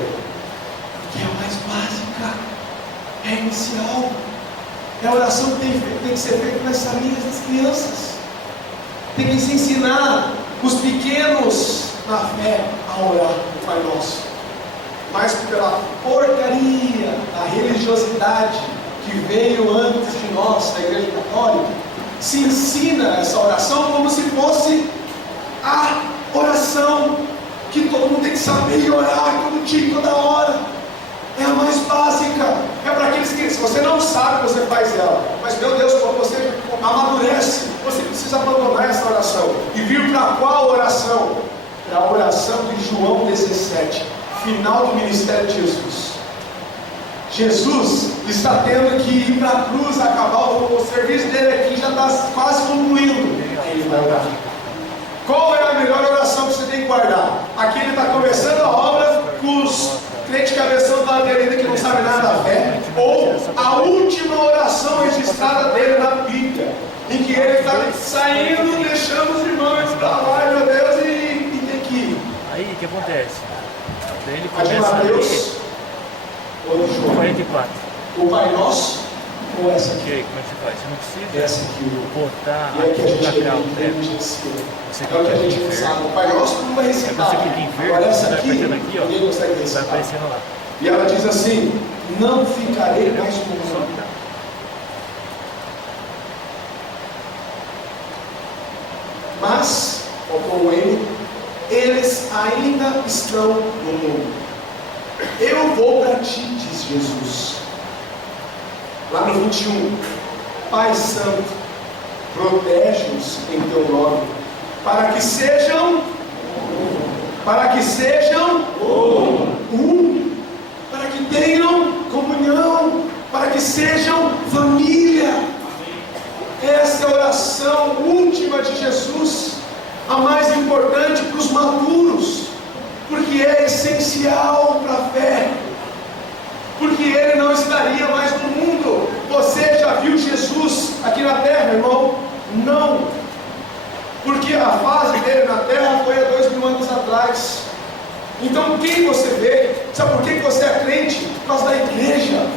Porque é a mais básica. É inicial. É a oração que tem que ser feita nas famílias das crianças. Tem que se ensinar os pequenos na fé a orar o Pai Nosso. Mas pela porcaria da religiosidade que veio antes de nós, da Igreja Católica, se ensina essa oração como se fosse a oração que todo mundo tem que saber orar todo dia, toda hora. É a mais básica. É para aqueles que, se você não sabe, você faz ela. Mas, meu Deus, quando você amadurece, você precisa abandonar essa oração. E vir para qual oração? Para a oração de João 17, final do ministério de Jesus. Jesus está tendo que ir para a cruz, acabar o serviço dele aqui, já está quase concluindo. Ele vai orar. Qual é a melhor oração que você tem que guardar? Aqui ele está começando a obra com os crentes cabeção da aderida que não sabe nada da fé, ou a última oração registrada dele na Bíblia, em que ele está saindo, deixando os irmãos para lá, meu Deus, e tem que ir. Aí o que acontece? Daí ele A de começa a Mateus ler ou de João? 44. O Pai Nosso ou essa E aqui? aí, como é que você faz? Você não precisa Essa aqui, botar e é que a gente pra cá o tem treco. que ensina. Você É o que a gente não sabe. O Pai Nosso não vai recitar. Você clica em verde, Agora você essa vai aqui, apertando aqui, ó, ninguém consegue vai recitar. aparecendo lá. E ela diz assim: não ficarei mais com o Só mundo. tá. Mas, com ele, eles ainda estão no mundo. Eu vou para ti, diz Jesus. Lá no 21, Pai Santo, protege-os em teu nome, para que sejam para que tenham comunhão, para que sejam família. Essa é a oração última de Jesus, a mais importante para os maduros, porque é essencial para a fé, porque ele não estaria mais no mundo. Você já viu Jesus aqui na terra, irmão? Não. Porque a fase dele na terra foi há 2000 anos atrás. Então quem você vê? Sabe por que você é crente? Por causa da igreja.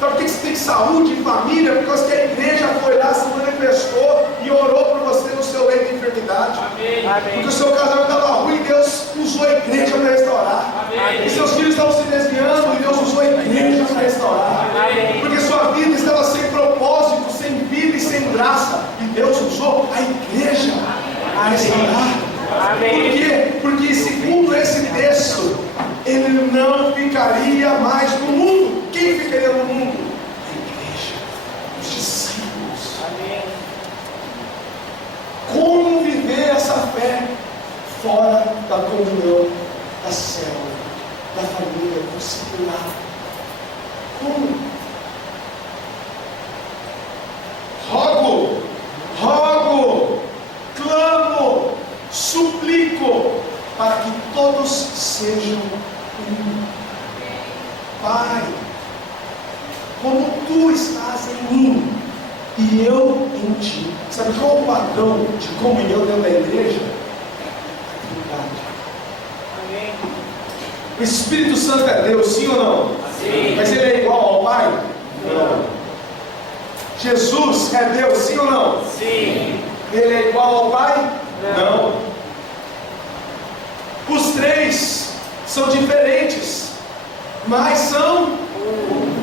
Sabe por que você tem saúde e família? Por causa que a igreja foi lá, se manifestou e orou por você no seu leito de enfermidade. Amém. Porque o seu casamento estava ruim e Deus usou a igreja para restaurar. Amém. E seus filhos estavam se desviando e Deus usou a igreja para restaurar. Amém. Porque sua vida estava sem propósito, sem vida e sem graça. E Deus usou a igreja para restaurar. Amém. Por quê? Porque segundo esse texto, ele não ficaria mais no mundo. Quem ficaria no mundo? A igreja, os discípulos. Amém. Como viver essa fé fora da comunhão, da célula, da família, do discipulado? Como? Rogo, clamo, suplico, para que todos sejam um. Pai, como tu estás em mim e eu em ti. Sabe qual é o padrão de comunhão dentro da igreja? A Trindade. Amém. O Espírito Santo é Deus, sim ou não? Sim. Mas ele é igual ao Pai? Não. Jesus é Deus, sim ou não? Sim. Ele é igual ao Pai? Não. Os três são diferentes, mas são um.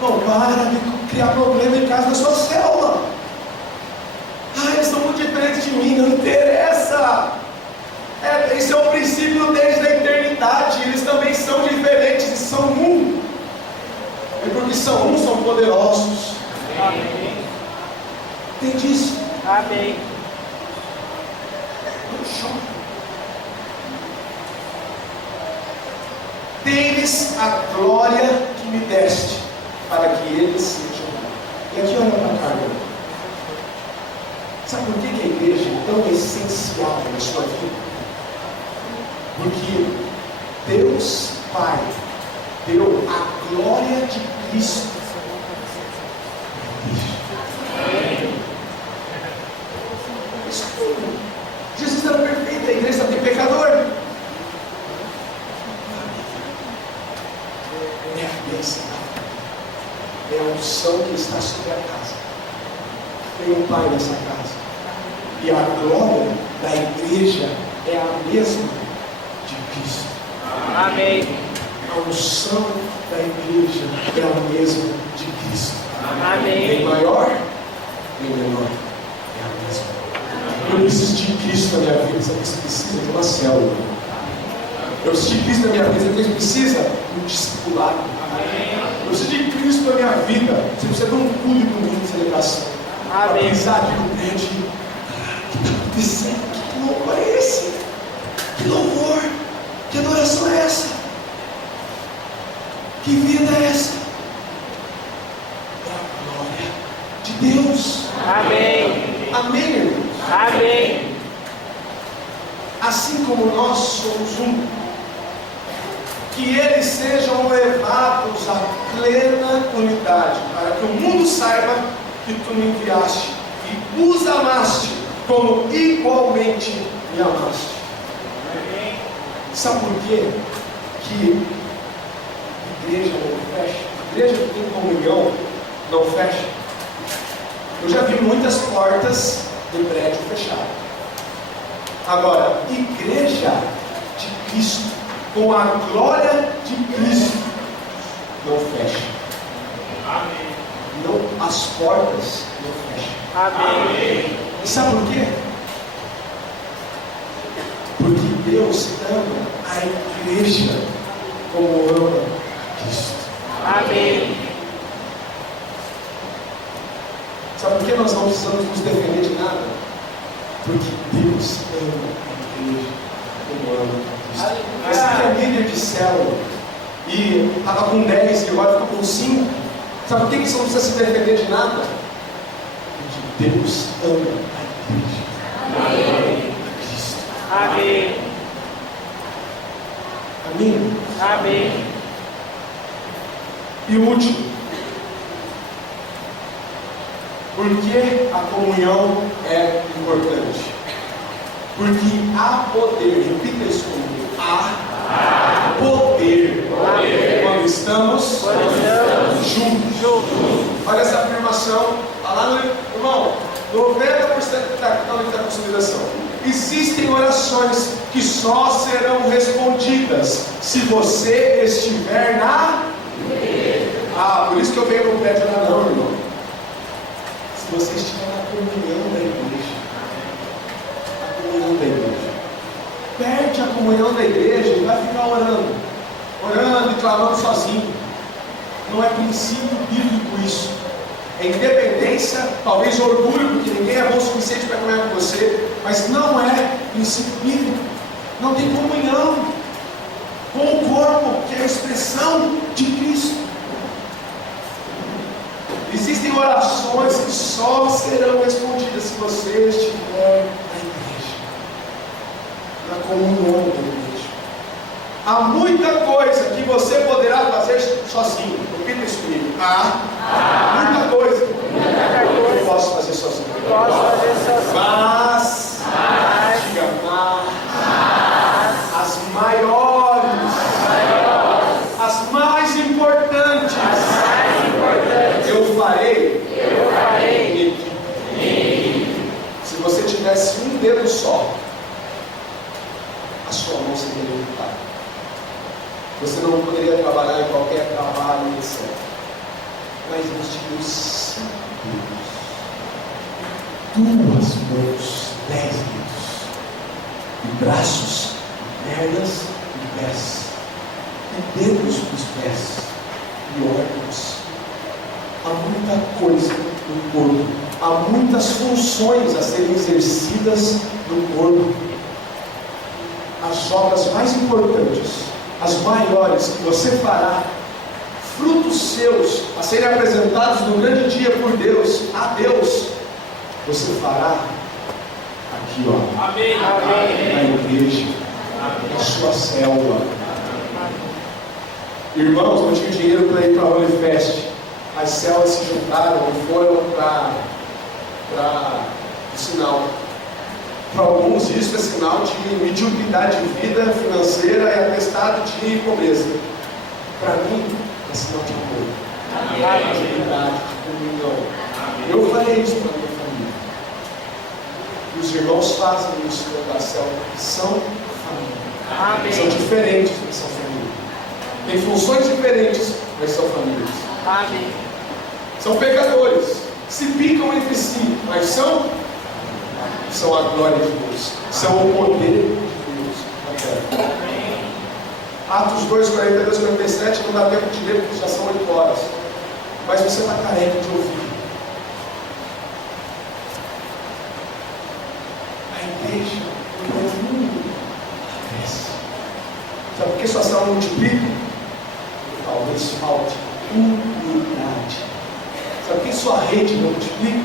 Não para de criar problema em casa da sua célula. Eles são muito diferentes de mim, não interessa. Esse é o princípio desde a eternidade. Eles também são diferentes e são um. E porque são um, são poderosos. Amém. Entende isso? Amém. Deles a glória que me deste, para que eles sejam. E aqui olha para cá, meu. Sabe por que a igreja é tão essencial na sua vida? Porque Deus Pai deu a glória de Cristo. Isso é tudo. Jesus era perfeito, a igreja tem pecador. É a bênção, é a unção que está sobre a casa. Tem um Pai nessa casa. E a glória da igreja é a mesma de Cristo. Amém. A unção da igreja é a mesma de Cristo. Amém. Nem maior, nem menor. É a mesma. Eu preciso de Cristo na minha vida. Você precisa de uma célula. Eu preciso de Cristo na minha vida. Você precisa de um discipulado. Eu preciso de Cristo na minha vida. Você precisa de um culto comigo de celebração. Para pensar aqui no prédio. Que louvor é esse? Que louvor! Que adoração é essa? Que vida é essa? É a glória de Deus. Amém. Amém, irmãos? Amém. Assim como nós somos um, que eles sejam levados à plena unidade, para que o mundo saiba que tu me enviaste e os amaste como igualmente me amaste. Amém. Sabe por quê? Que igreja não fecha? Igreja que tem comunhão não fecha. Eu já vi muitas portas de prédio fechado. Agora, igreja de Cristo, com a glória de Cristo, não fecha. Amém. Não, as portas não fecham. Amém. E sabe por quê? Porque Deus ama a igreja como ama Cristo. Amém. Sabe por que nós não precisamos nos defender de nada? Porque Deus ama a igreja como ama Cristo. Você que é líder de célula e estava com 10 e agora ficou com 5, sabe por que você não precisa se defender de nada? Porque Deus ama a igreja. Amém. Cristo. Amém. Amém? Amém. E o último, Por que a comunhão é importante? Porque há poder, repita isso comigo, há poder quando estamos juntos. Olha essa afirmação, está lá no, irmão, 90% que está em consideração. Existem orações que só serão respondidas se você estiver na igreja. Por isso que eu venho no prédio lá, não, irmão. Se você estiver na comunhão da igreja, a comunhão da igreja, perde a comunhão da igreja e vai ficar orando e clamando sozinho. Não é princípio bíblico isso. É independência, talvez orgulho, porque ninguém é bom o suficiente para caminhar com você, mas não é princípio bíblico. Não tem comunhão com o corpo, que é a expressão de Cristo. Existem orações que só serão respondidas se você estiver na igreja, na comunhão da igreja. Há muita coisa que você poderá fazer sozinho. Repita isso comigo. Muita coisa que eu posso fazer sozinho. Mas as maiores, as mais importantes, eu farei em equipe. Se você tivesse um dedo só, a sua mão seria limitada. Você não poderia trabalhar em qualquer trabalho, etc. Mas Deus te deu 5 dedos, 2 mãos, 10 dedos, e braços, e pernas e pés, e dedos dos pés, e órgãos. Há muita coisa no corpo, há muitas funções a serem exercidas no corpo. As obras mais importantes, as maiores que você fará, frutos seus a serem apresentados no grande dia por Deus, a Deus, você fará aqui, ó. Amém. Na igreja, na sua célula. Irmãos, não tinha dinheiro para ir para a Holy Fest. As células se juntaram e foram para o sinal. Para alguns isso é sinal de mediocridade de vida financeira e atestado de pobreza. Para mim é sinal de amor, de unidade, de comunhão. Eu farei isso para a minha família. E os irmãos fazem isso na célula. São família. São diferentes, mas são família. Tem funções diferentes, mas são famílias. São pecadores, se picam entre si, mas são a glória de Deus, são o poder de Deus na terra. Atos 2, 42, 47, não dá tempo de ler porque já são 8 horas, mas você está carente de ouvir. A igreja, o mundo cresce. Sabe por que sua célula multiplica? Talvez falte unidade. Sabe por que sua rede não multiplica?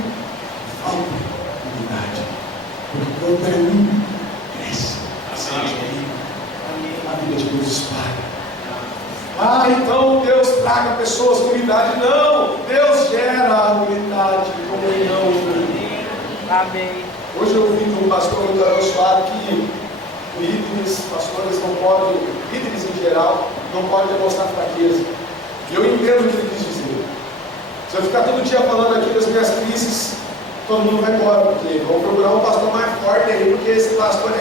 Falta unidade. Porque quando é um, cresce. A vida de Deus espalha. Então Deus traga pessoas com unidade. Não! Deus gera unidade, comunhão. Amém. Hoje eu ouvi de um pastor muito abençoado que líderes, pastores não podem, líderes em geral, não podem demonstrar fraqueza. E eu entendo o que ele quis dizer. Se eu ficar todo dia falando aqui das minhas crises, todo mundo vai embora, porque vão procurar um pastor mais forte aí, porque esse pastor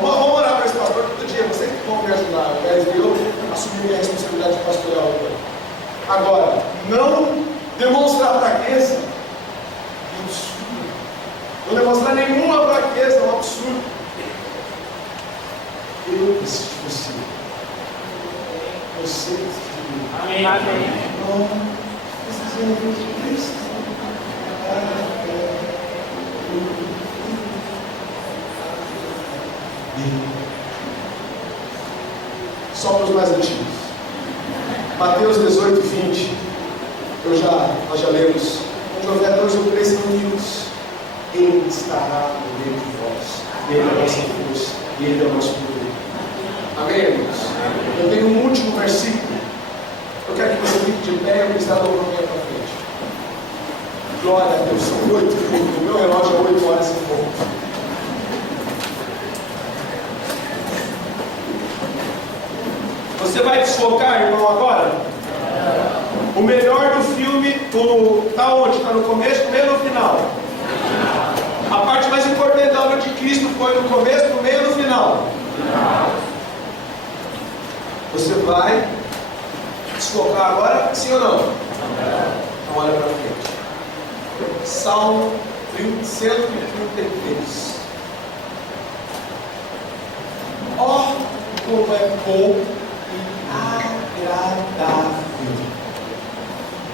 vamos orar para esse pastor todo dia, vocês que vão me ajudar, ao invés de eu assumir minha responsabilidade pastoral. Agora, não demonstrar fraqueza é um absurdo. Não demonstrar nenhuma fraqueza é um absurdo. Eu preciso de você. Você precisa de mim. Amém. Não precisamos de Cristo. Só para os mais antigos. Mateus 18, 20. Nós já lemos. Onde houver 2 ou 3 reunidos, Ele estará no meio de vós. Ele é a nossa força. Ele é o nosso poder. Amém, irmãos? Eu tenho um último versículo. Eu quero que você fique de pé e o cristão não venha para frente. Glória a Deus, são 8 minutos. O meu relógio é 8 horas e pouco. Você vai desfocar, irmão, agora? O melhor do filme, está onde? Está no começo, no meio ou no final? A parte mais importante da obra de Cristo foi no começo, no meio ou no final? Você vai desfocar agora, sim ou não? Então olha para frente. Salmo 133. Ó, como é bom e agradável.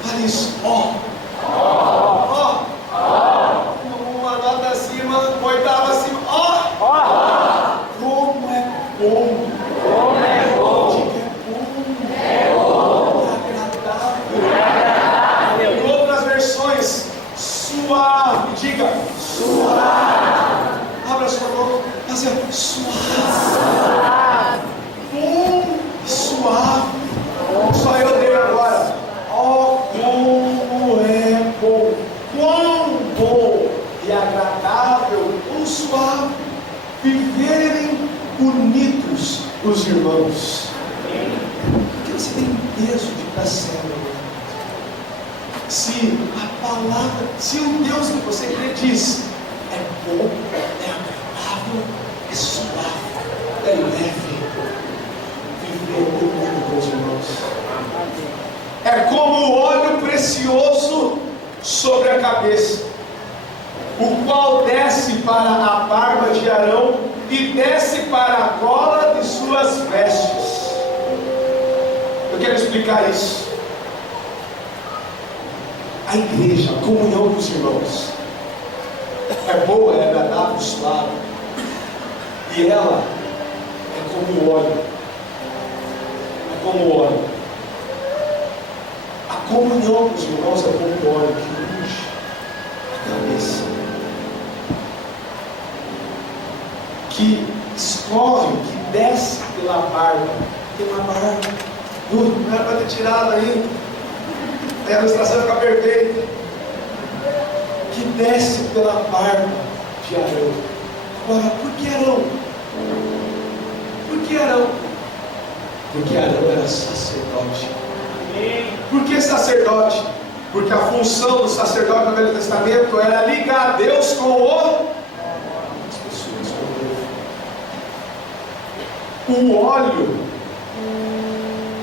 Fala isso, ó. Uma nota acima, uma oitava acima, ó. Como é bom. Agradável. Em outras versões, suave. Diga, suave. Abra sua boca, fazer suave. Bom e suave. Só eu dei agora. Ó, como é bom. Quão bom e agradável ou suave viverem unidos os irmãos. Por que você tem peso de estar sendo? Se a palavra, se o Deus que você crê diz, é bom, é agradável, é suave, é leve, viver unido com os irmãos. É como o óleo precioso sobre a cabeça, o qual desce para a barba de Arão e desce para a gola de suas vestes. Eu quero explicar isso. A igreja, a comunhão com os irmãos, é boa, é agradável, suave, e ela é como o óleo. É como o óleo. A comunhão com os irmãos é como o óleo que unge a cabeça, que escorre, que desce pela barba. Tem uma barba, o cara vai ter tirado aí, a ilustração fica perfeita, que desce pela barba de Arão. Agora, por que Arão? Por que Arão? Porque Arão era sacerdote. Por que sacerdote? Porque a função do sacerdote no Velho Testamento era ligar a Deus com as pessoas, com o óleo.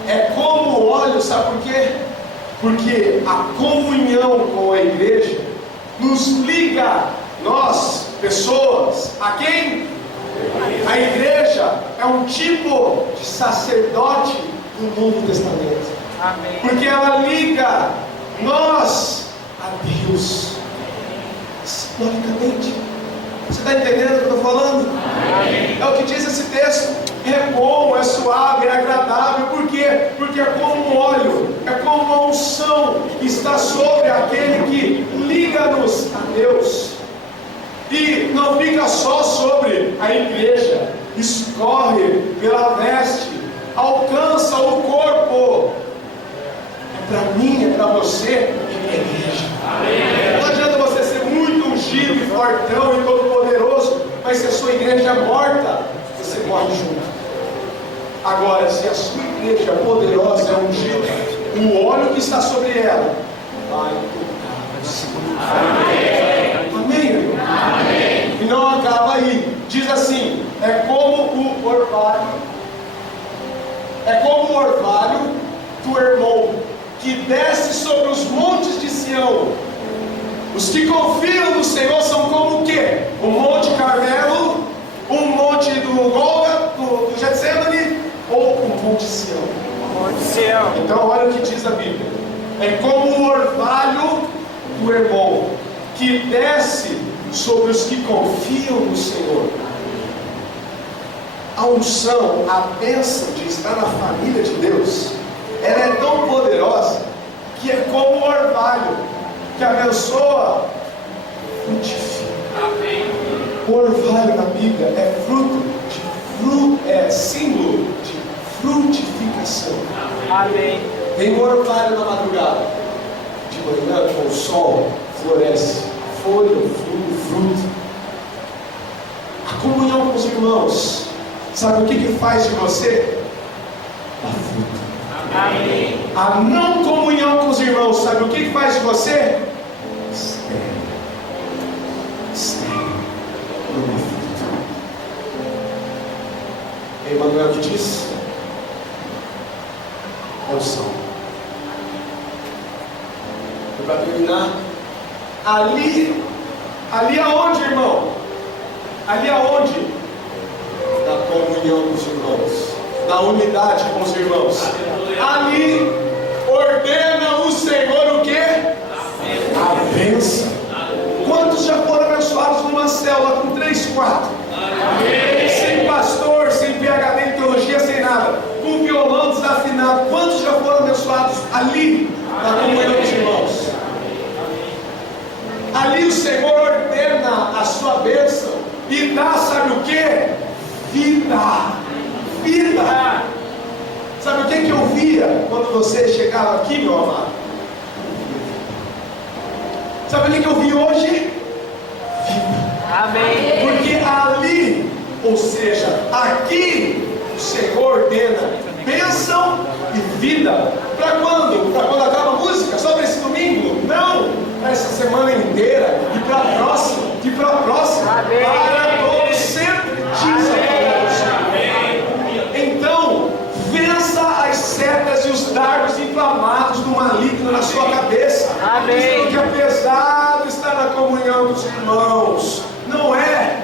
É como o óleo, sabe por quê? Porque a comunhão com a igreja nos liga, nós, pessoas, a quem? A igreja é um tipo de sacerdote do Novo Testamento. Amém. Porque ela liga nós a Deus. Logicamente. Você está entendendo o que eu estou falando? Amém. É o que diz esse texto. É bom, é suave, é agradável. Por quê? Porque é como um óleo, é como uma unção que está sobre aquele que liga-nos a Deus. E não fica só sobre a igreja, escorre pela veste, alcança o corpo. É para mim, é para você, é para a igreja. Amém. Não adianta você ser muito ungido e fortão e todo poderoso, mas se a sua igreja é morta, você morre junto. Agora, se a sua igreja poderosa é ungida, o óleo que está sobre ela vai tocar você. Amém? Amém. E não acaba aí. Diz assim: é como o orvalho, do irmão que desce sobre os montes de Sião. Os que confiam no Senhor são como o quê? O Monte Carmelo, o Monte do Golga, do Getsemane, ou o Monte Sião. Monte Sião. Então olha o que diz a Bíblia. É como o orvalho do irmão que desce sobre os que confiam no Senhor. A unção, a bênção de estar na família de Deus, ela é tão poderosa que é como um orvalho que abençoa, frutifica. Amém. O orvalho na Bíblia é símbolo de frutificação. Amém. Tem um orvalho na madrugada, de manhã com o sol, floresce. Folha, fruto. A comunhão com os irmãos, sabe o que faz de você? Dá fruto. Amém. A não comunhão com os irmãos, sabe o que faz de você? Estéril. Não dá fruto. Emmanuel que diz? Unção. E para terminar, ali aonde, irmão? Ali aonde? Da comunhão com os irmãos, da unidade com os irmãos. Ali ordena o Senhor o quê? A bênção. Quantos já foram abençoados numa célula com 3, 4? Sem pastor, sem PhD em teologia, sem nada, com violão desafinado. Quantos já foram abençoados ali na comunhão dos irmãos? Ali o Senhor ordena a sua bênção e dá, sabe o que? Vida. Sabe o que eu via quando você chegava aqui, meu amado? Sabe o que eu vi hoje? Vida. Amém. Porque ali, ou seja, aqui, o Senhor ordena bênção e vida. Para quando? Para quando acaba a música? Só para esse domingo? Não! Para essa semana inteira e para a próxima, e para a próxima. Amém. Para todos sempre, diz a palavra. Então, vença as setas e os dardos inflamados do maligno na sua cabeça. Amém. Porque é pesado estar na comunhão dos irmãos. Não é.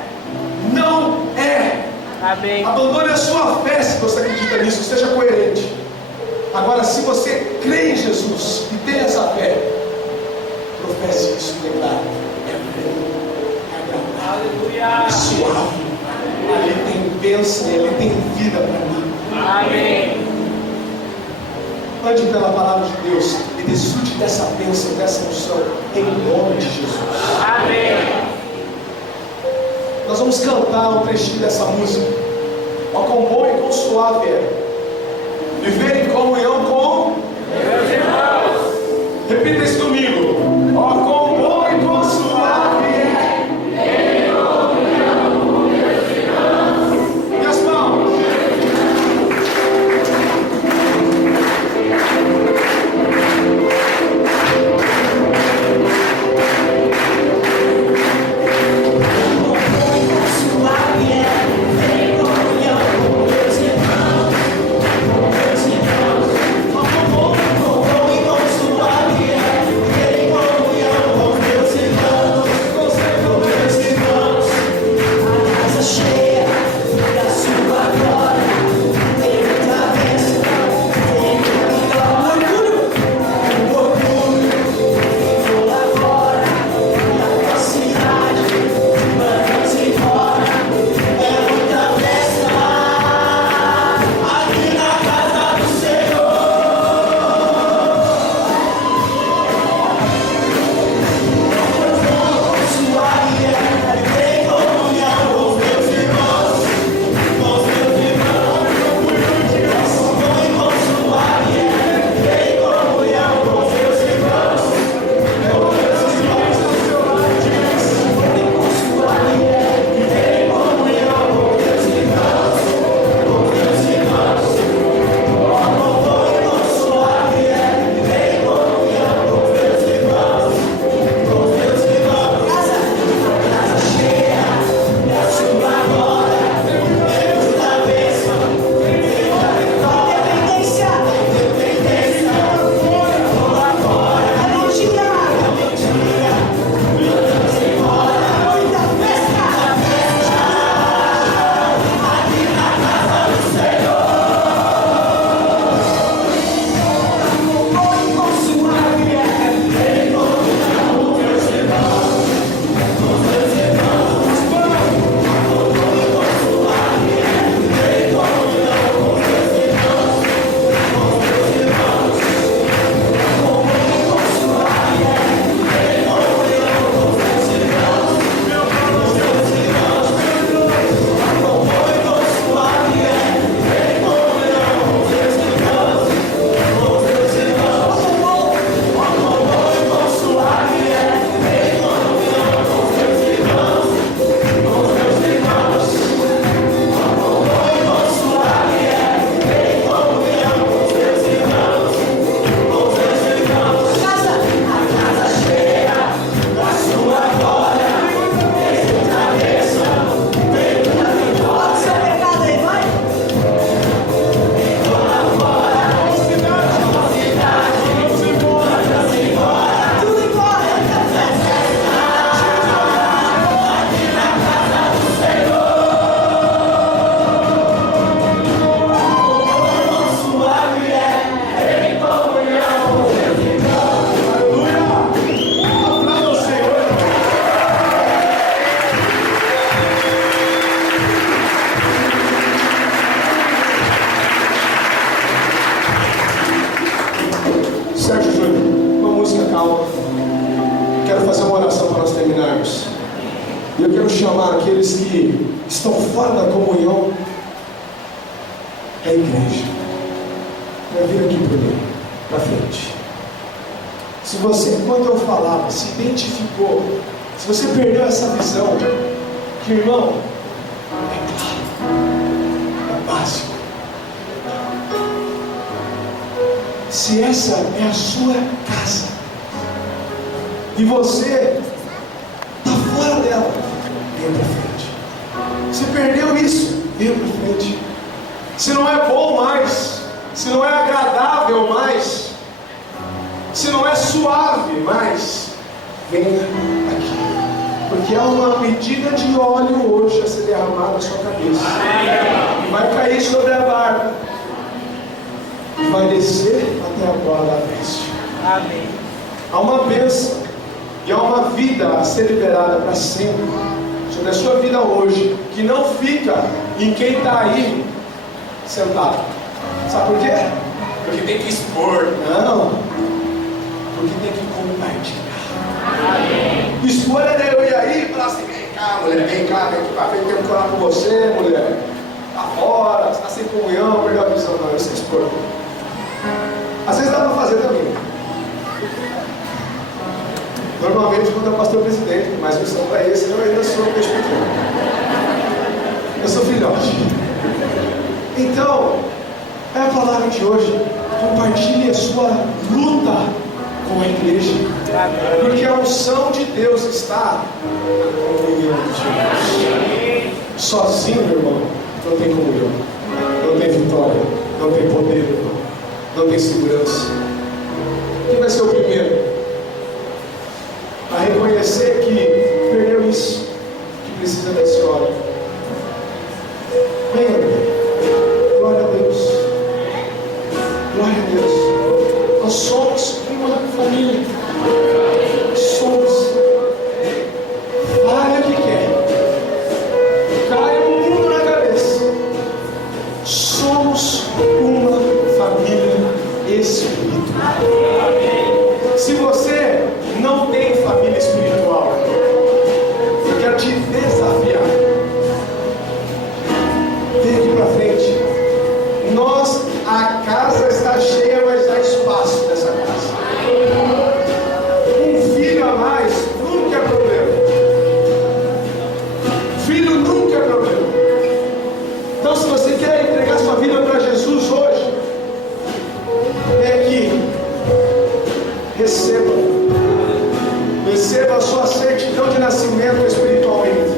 Amém. Abandone a sua fé se você acredita nisso, seja coerente. Agora, se você crê em Jesus e tem essa fé, professe isso, declare: é Aleluia. suave, ele tem bênção, ele tem vida para mim. Amém. Ande pela palavra de Deus e desfrute dessa bênção, dessa unção, em nome de Jesus. Amém. Nós vamos cantar um trechinho dessa música. Ó, quão bom e quão suave é viver em comunhão com Meus irmãos. Repita isso comigo. Ó, quão bom e quão suave é. E as mãos. aqueles que estão fora da comunhão, é a igreja. Vai vir aqui por mim, para frente. Se você, enquanto eu falava, se identificou, se você perdeu essa visão, que irmão, é claro, é básico. Se essa é a sua casa, e você está fora dela, venha para frente. Se perdeu isso, venha para frente. Se não é bom mais, se não é agradável mais, se não é suave mais, venha aqui. Porque há uma medida de óleo hoje a ser derramada na sua cabeça. E vai cair sobre a barba. E vai descer até a gola da veste. Amém. Há uma bênção e há uma vida a ser liberada para sempre sobre a sua vida hoje, que não fica em quem está aí sentado. Sabe por quê? Porque tem que expor. Não. Porque tem que compartilhar. Amém. Expor é eu ir aí e falar assim: vem cá, mulher, vem cá, vem aqui para frente, tem que orar por você, mulher. Está fora, você está sem comunhão, perdeu a visão. Não, isso é expor. Às vezes dá para fazer também. Normalmente quando é pastor presidente, mas missão para esse, eu ainda sou peixe pequeno. Eu sou filhote. Então, é a palavra de hoje. Compartilhe a sua luta com a igreja. Porque a unção de Deus está na comunhão de Deus. Sozinho, meu irmão, não tem comunhão. Não tem vitória. Não tem poder, irmão. Não tem segurança. Quem vai ser o primeiro a reconhecer que perdeu isso, que precisa desse óleo? Venha, glória a Deus, glória a Deus. Nós somos uma família, somos. Fale o que quer, cai o mundo na cabeça. Somos uma família espiritual. Se você não tem família espiritual, eu quero te desafiar. Vem aqui para frente. A casa está cheia, mas há espaço nessa casa. Um filho a mais nunca é problema. Filho nunca é problema. Então, se você quer entregar sua vida para Jesus hoje, é aqui. Receba a sua certidão de nascimento espiritualmente.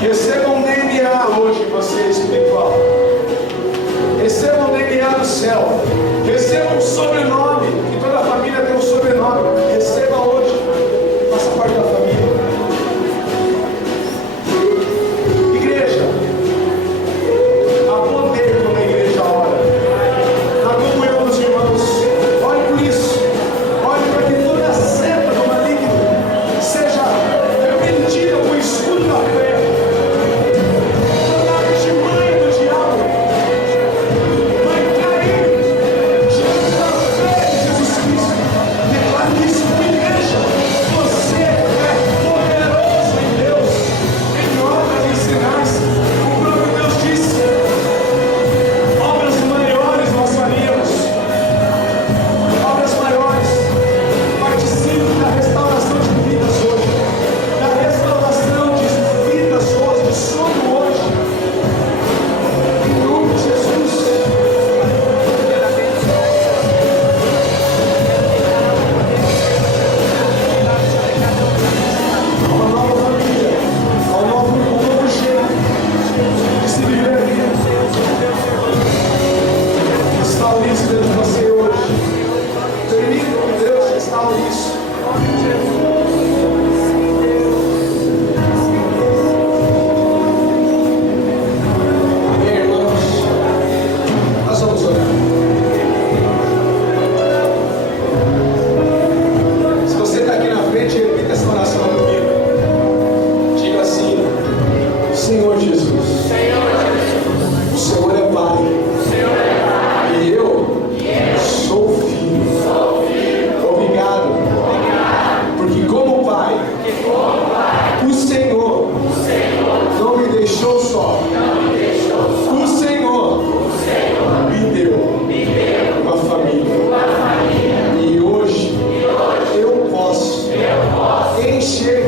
Receba um DNA hoje em você espiritual. Receba um DNA do céu. Receba um sobrenome, que toda a família tem um sobrenome. Receba hoje. Faça parte da família. Igreja, há poder quando a igreja ora. Na comunhão dos irmãos. Olhe por isso. Olhe para que toda seta do maligno seja repreendida com o escudo da fé. Toda artimanha do diabo vai cair diante da fé de Jesus Cristo. Declare isso.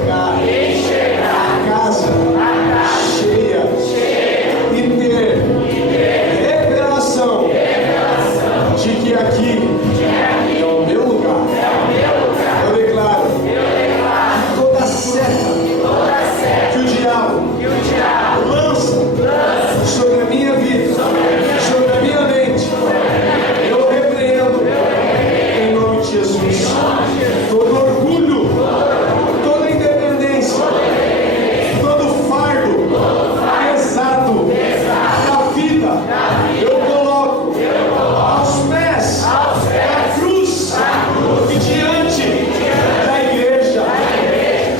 enxergar a casa cheia e ter revelação de que aqui é o meu lugar. Eu declaro que toda seta que o diabo lança sobre a minha vida, sobre a minha mente, eu repreendo em nome de Jesus. Todo orgulho, toda independência, todo fardo pesado da vida, eu coloco aos pés da cruz e diante da igreja.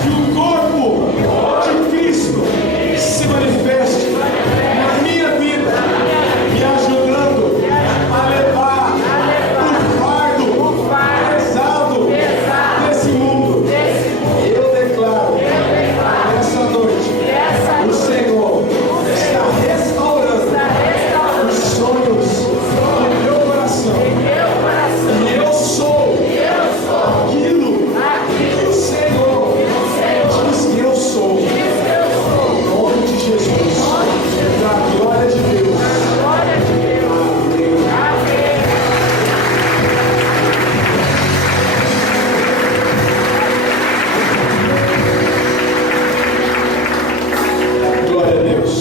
Que o corpo de Cristo se manifeste na minha vida, me ajudando a levar o fardo pesado desse mundo. Eu declaro nessa noite, o Senhor está restaurando os sonhos do meu coração. E eu sou aquilo que o Senhor diz que eu sou. Em nome de Jesus, para a glória de Deus. Glória a Deus.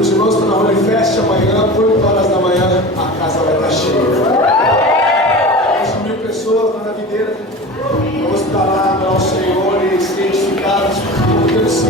Os irmãos estão na Holy Fest amanhã, 8 horas da manhã, a casa vai estar cheia. 10.000 pessoas lá na videira. Vamos estar lá ao Senhor e ser edificados por Deus.